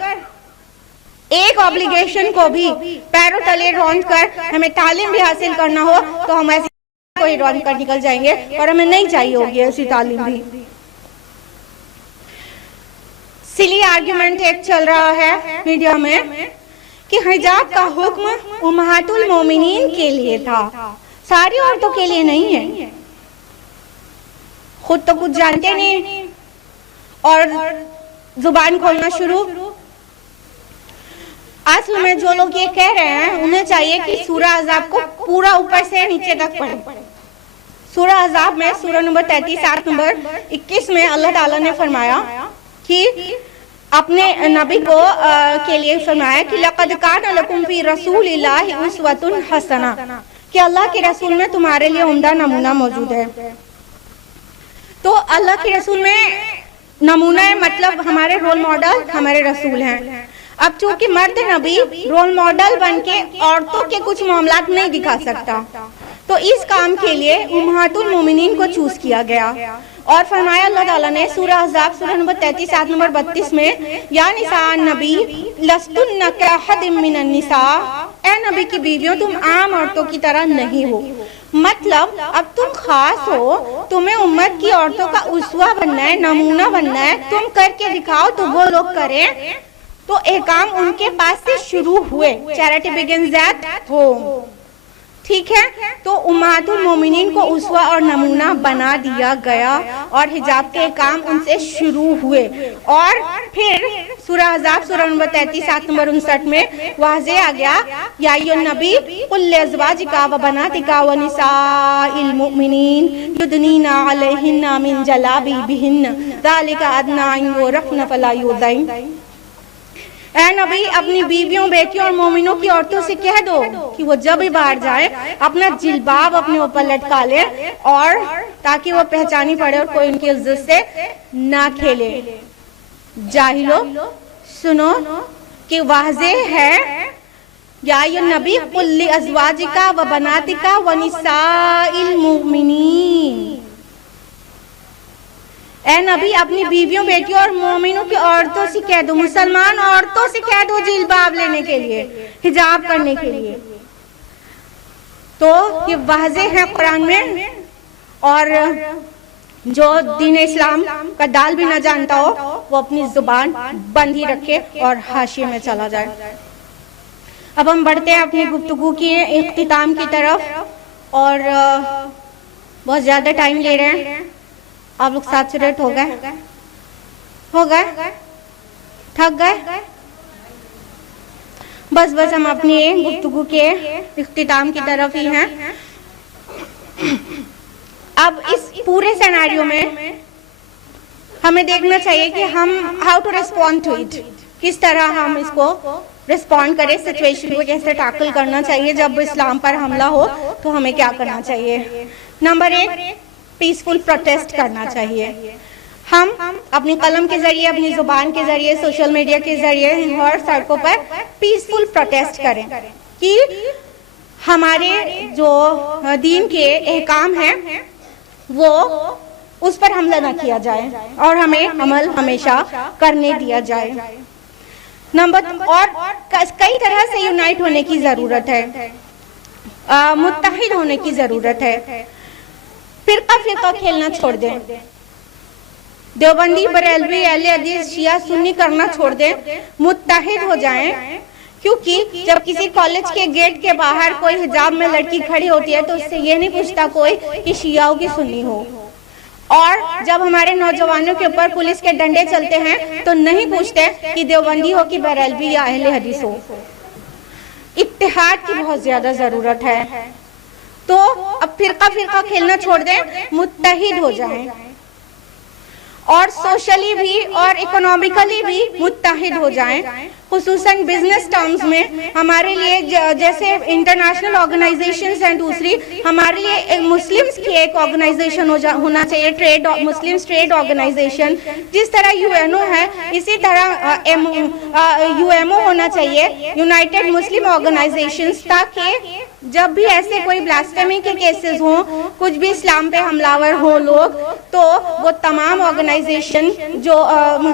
ایک آبلیگیشن کو بھی پیروں تلے رونچ کر ہمیں تعلیم بھی حاصل کرنا ہو تو ہم ایسی کوئی رونچ کر نکل جائیں گے، اور ہمیں نہیں چاہیے ہوگی ایسی تعلیم بھی. سلی آرگیومنٹ ایک چل رہا ہے میڈیا میں کہ حجاب کا حکم امہات المومنین کے لیے تھا، ساری عورتوں کے لیے نہیں ہے. خود تو کچھ جانتے نہیں، اور زبان کھولنا شروع. اصل میں جو لوگ یہ کہہ رہے ہیں انہیں چاہیے کہ سورہ احزاب کو پورا اوپر سے نیچے تک پڑھیں. سورہ احزاب میں سورہ نمبر 33 آیت نمبر 21 میں اللہ تعالیٰ نے فرمایا کہ اپنے نبی کو کے لیے فرمایا کہ لَقَدْ كَانَ لَكُمْ فِي رَسُولِ اللَّهِ أُسْوَةٌ حَسَنَةٌ کہ اللہ کے رسول میں تمہارے لیے عمدہ نمونہ موجود ہے. تو اللہ کے رسول میں نمونہ ہے مطلب ہمارے رول ماڈل ہمارے رسول ہیں. اب چونکہ مرد نبی رول ماڈل بن کے عورتوں کے کچھ معاملات نہیں دکھا سکتا تو اس کام کے لیے امہات المومنین کو چوز کیا گیا اور فرمایا اللہ تعالیٰ نے سورہ احزاب سورہ نمبر 33 آیت نمبر 32 میں یا نساء النبی لستن کاحد من النساء اے نبی کی بیویوں تم عام عورتوں کی طرح نہیں ہو. مطلب اب تم خاص ہو, تمہیں امت کی عورتوں کا اسوہ بننا ہے, نمونہ بننا ہے, تم کر کے دکھاؤ تو وہ لوگ کریں. تو احکام ان کے پاس سے شروع ہوئے. Charity begins at home. ٹھیک ہے, تو امہات المومنین کو اسوہ اور نمونہ بنا دیا گیا اور حجاب کے احکام ان سے شروع ہوئے. اور پھر سورہ احزاب سورہ نمبر 33 آیت نمبر 59 میں واضح آ گیا یا ایھا النبی قل لازواجک و بناتک و نساء المؤمنین یدنین علیہن من جلابیبہن ذالک ادنی ان یعرفن فلا یؤذین. اے نبی اپنی بیویوں, بیٹیوں اور مومنوں کی عورتوں سے کہہ دو کہ وہ جب بھی باہر جائیں اپنا جلباب اپنے اوپر لٹکا لے اور تاکہ وہ پہچانی پڑے اور کوئی ان کی عزت سے نہ کھیلے. جاہلو سنو کہ واضح ہے یا ایھا النبی قل لازواجک و بناتک و نساء المؤمنین. اے نبی اپنی بیویوں, بیٹیوں اور مومنوں کی عورتوں سے کہہ دو, مسلمان عورتوں سے کہہ دو جلباب لینے کے لیے, حجاب کرنے کے لیے. تو یہ واضح ہے قرآن میں. اور جو دین اسلام کا دال بھی نہ جانتا ہو وہ اپنی زبان بند ہی رکھے اور حاشیے میں چلا جائے. اب ہم بڑھتے ہیں اپنی گفتگو کی اختتام کی طرف اور بہت زیادہ ٹائم لے رہے ہیں. آپ لوگ سیچوریٹ ہو گئے, تھک گئے. بس ہم اپنی گفتگو کے اختتام کی طرف ہی ہیں. اب اس پورے سیناریو میں ہمیں دیکھنا چاہیے کہ ہم how to respond to it, کس طرح ہم اس کو ریسپونڈ کریں, سچویشن کو کیسے ٹیکل کرنا چاہیے. جب اسلام پر حملہ ہو تو ہمیں کیا کرنا چاہیے. نمبر 1, پیسفل پروٹیسٹ کرنا چاہیے. ہم اپنی قلم کے ذریعے, اپنی زبان کے ذریعے, سوشل میڈیا کے ذریعے اور سڑکوں پر پیسفل پروٹیسٹ کریں کہ ہمارے جو دین کے احکام ہیں وہ اس پر حملہ نہ کیا جائے اور ہمیں عمل ہمیشہ کرنے دیا جائے. اور کئی طرح سے یونائٹ ہونے کی ضرورت ہے, متحد ہونے کی ضرورت ہے. فرقہ کھیلنا چھوڑ دیں. دیوبندی, بریلوی, اہل حدیث, شیعہ, سنی کرنا چھوڑ دیں, متحد ہو جائیں. کیونکہ جب کسی کالج کے گیٹ کے باہر کوئی حجاب میں لڑکی کھڑی ہوتی ہے تو اس سے یہ نہیں پوچھتا کوئی کہ شیعہ ہو کہ سنی ہو. اور جب ہمارے نوجوانوں کے اوپر پولیس کے ڈنڈے چلتے ہیں تو نہیں پوچھتے کہ دیوبندی ہو کہ بریلوی یا اہل حدیث ہو. اتحاد کی بہت زیادہ ضرورت ہے. تو اب فرقہ کھیلنا چھوڑ دیں, متحد ہو جائیں اور سوشلی بھی اور اکنومیکلی بھی متحد ہو جائیں. خصوصاً بزنس ٹرمز میں ہمارے لیے جیسے انٹرنیشنل آرگنائزیشنز ہیں, دوسری ہمارے لیے مسلمز کی ایک آرگنائزیشن ہونا چاہیے, مسلمز ٹریڈ آرگنائزیشن. جس طرح UNO ہے اسی طرح UMO ہونا چاہیے, یونائٹڈ مسلم آرگنائزیشنز, تاکہ جب بھی ایسے کوئی بلاسفیمی کے کیسز ہوں, کچھ بھی اسلام پہ حملہ ہو لوگ, تو وہ تمام آرگنائزیشن جو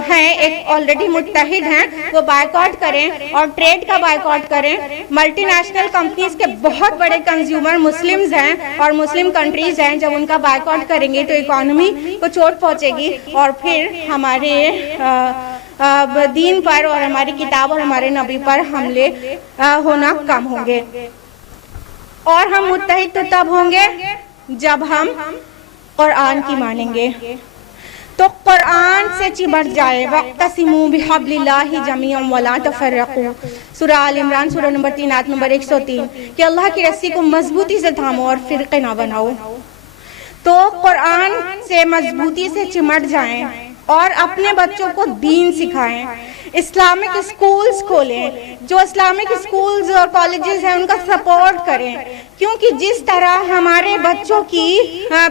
ہیں ایک آلریڈی متحد ہیں وہ بائیکاٹ کریں اور ٹریڈ کا بائیکاٹ کریں. ملٹی نیشنل کمپنیز کے بہت بڑے کنزیومر مسلمز ہیں اور مسلم کنٹریز ہیں, جب ان کا بائیکاٹ کریں گے تو اکانومی کو چوٹ پہنچے گی اور پھر ہمارے دین پر اور ہماری کتاب اور ہمارے نبی پر حملے ہونا کم ہوں گے. اور ہم متحد تو تب ہوں گے جب ہم قرآن کی مانیں گے, تو قرآن سے چمٹ جائے. وَاعْتَصِمُوا بِحَبْلِ اللَّهِ جَمِيعًا وَلَا تَفَرَّقُوا. سورہ آل عمران سورہ نمبر 3 آیت نمبر 103 کہ اللہ کی رسی کو مضبوطی سے تھامو اور فرقے نہ بناؤ. تو قرآن سے مضبوطی سے چمٹ جائیں اور اپنے بچوں کو دین سکھائیں. اسلامک اسکولز کھولیں. جو اسلامک اسکولز اور کالجز ہیں ان کا سپورٹ کریں, کیونکہ جس طرح ہمارے بچوں کی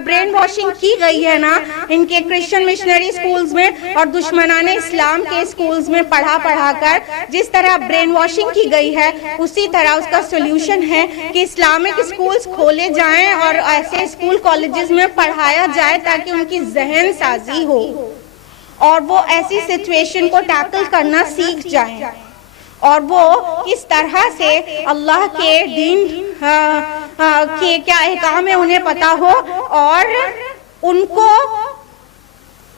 برین واشنگ کی گئی ہے نا ان کے کرسچن مشنری اسکولز میں اور دشمنان اسلام کے اسکولز میں پڑھا کر جس طرح برین واشنگ کی گئی ہے, اسی طرح اس کا سولوشن ہے کہ اسلامک اسکولز کھولے جائیں اور ایسے اسکول کالجز میں پڑھایا جائے تاکہ ان کی ذہن سازی ہو اور وہ ایسی سچویشن کو ٹیکل کرنا سیکھ جائیں اور وہ کس طرح سے اللہ کے دین کے کیا احکام ہے انہیں پتا ہو اور ان کو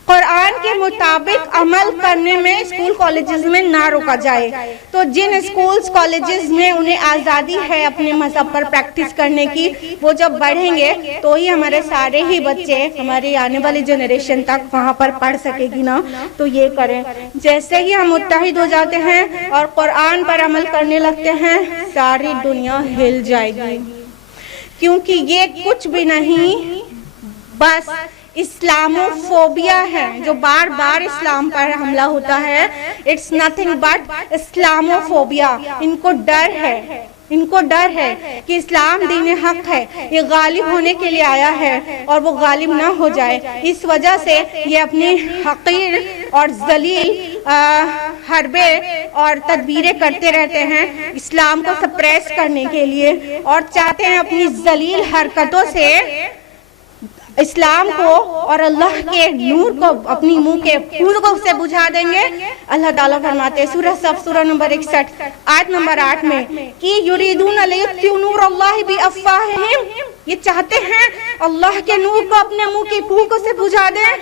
قرآن کے مطابق عمل کرنے میں اسکول کالجز میں نہ روکا جائے. تو جن اسکولز کالجز میں انہیں آزادی ہے اپنے مذہب پر پریکٹس کرنے کی, وہ جب بڑھیں گے تو ہی ہمارے سارے ہی بچے ہماری آنے والی جنریشن تک وہاں پر پڑھ سکے گی نا. تو یہ کریں. جیسے ہی ہم متحد ہو جاتے ہیں اور قرآن پر عمل کرنے لگتے ہیں ساری دنیا ہل جائے گی, کیونکہ یہ کچھ بھی نہیں بس اسلاموفوبیا ہے جو بار بار اسلام پر حملہ ہوتا ہے. It's nothing but Islamophobia. ان کو ڈر ہے کہ اسلام دین حق ہے, یہ غالب ہونے کے لیے آیا ہے اور وہ غالب نہ ہو جائے. اس وجہ سے یہ اپنی حقیر اور ذلیل حربے اور تدبیریں کرتے رہتے ہیں اسلام کو سپریس کرنے کے لیے, اور چاہتے ہیں اپنی ذلیل حرکتوں سے اسلام کو اور اللہ کے نور کو اپنی منہ کے پھول کو سے بجھا دیں گے. اللہ تعالیٰ فرماتے ہیں سورہ صف سورہ نمبر 61 آیت نمبر 8 میں کہ یریدون لیطفئوا نور اللہ بافواہہم, یہ چاہتے ہیں اللہ کے نور کو اپنے منہ کے پھول سے بجھا دیں.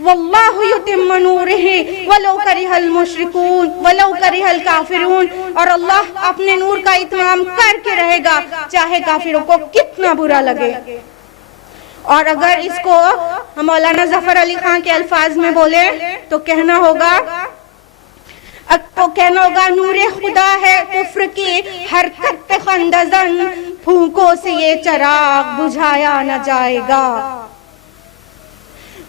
واللہ یتم نورہ ولو کرہ المشرکون ولو کرہ الکافرون, اور اللہ اپنے نور کا اتمام کر کے رہے گا چاہے کافروں کو کتنا برا لگے. اور اگر اس کو مولانا ظفر علی خان کے الفاظ میں بولے تو کہنا ہوگا نور خدا ہے کفر کی حرکت پہ خندزن, پھونکوں سے یہ چراغ بجھایا نہ جائے گا.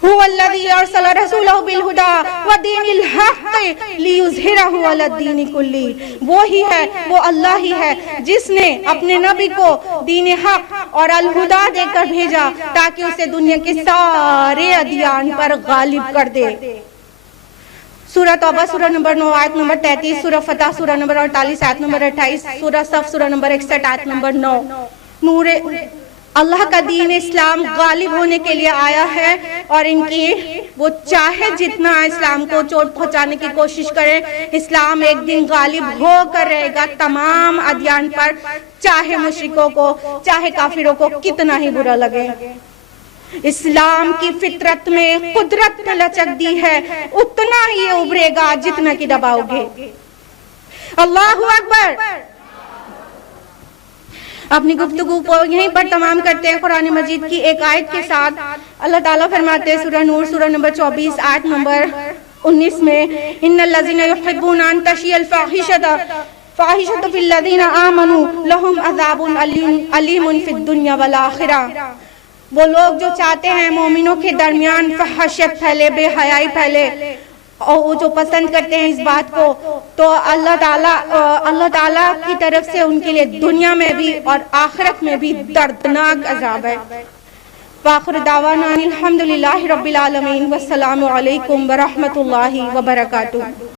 هو الذي ارسل رسوله بالهدى ودين الحق ليظهره على الدين كله. وہی ہے, وہ اللہ ہی ہے جس نے اپنے نبی کو دین حق اور الہدا دے کر بھیجا تاکہ اسے دنیا کے سارے ادیان پر غالب کر دے. سورہ توبہ سورہ نمبر 9 آیت نمبر 33, سورہ فتح سورہ نمبر 48 آیت نمبر 28, سورہ صف سورہ نمبر 61 آیت نمبر 9. نور اللہ کا دین اسلام غالب ہونے کے لیے آیا ہے اور ان کی وہ چاہے جتنا اسلام کو چوٹ پہنچانے کی کوشش کرے, اسلام ایک دن غالب ہو کر رہے گا تمام ادیان پر, چاہے مشرکوں کو چاہے کافروں کو کتنا ہی برا لگے. اسلام کی فطرت میں قدرت لچک دی ہے, اتنا ہی ابھرے گا جتنا کہ دباؤ گے. اللہ اکبر. اپنی گفتگو کو یہیں پر تمام کرتے ہیں قرآن مجید کی ایک آیت کے ساتھ. اللہ تعالیٰ فرماتے ہیں سورہ نور سورہ نمبر 24 آیت نمبر 19 میں ان الذین یحبون ان تشیع الفاحشۃ فی الذین آمنوا لہم عذاب علیم فی الدنیا والآخرہ. وہ لوگ جو چاہتے ہیں مومنوں کے درمیان فحاشیت پھیلے, بے حیائی پھیلے, اور جو پسند کرتے ہیں اس بات کو, تو اللہ تعالیٰ کی طرف سے ان کے لیے دنیا میں بھی اور آخرت میں بھی دردناک عذاب ہے. وآخر دعوانا الحمدللہ رب العالمین والسلام علیکم ورحمۃ اللہ وبرکاتہ.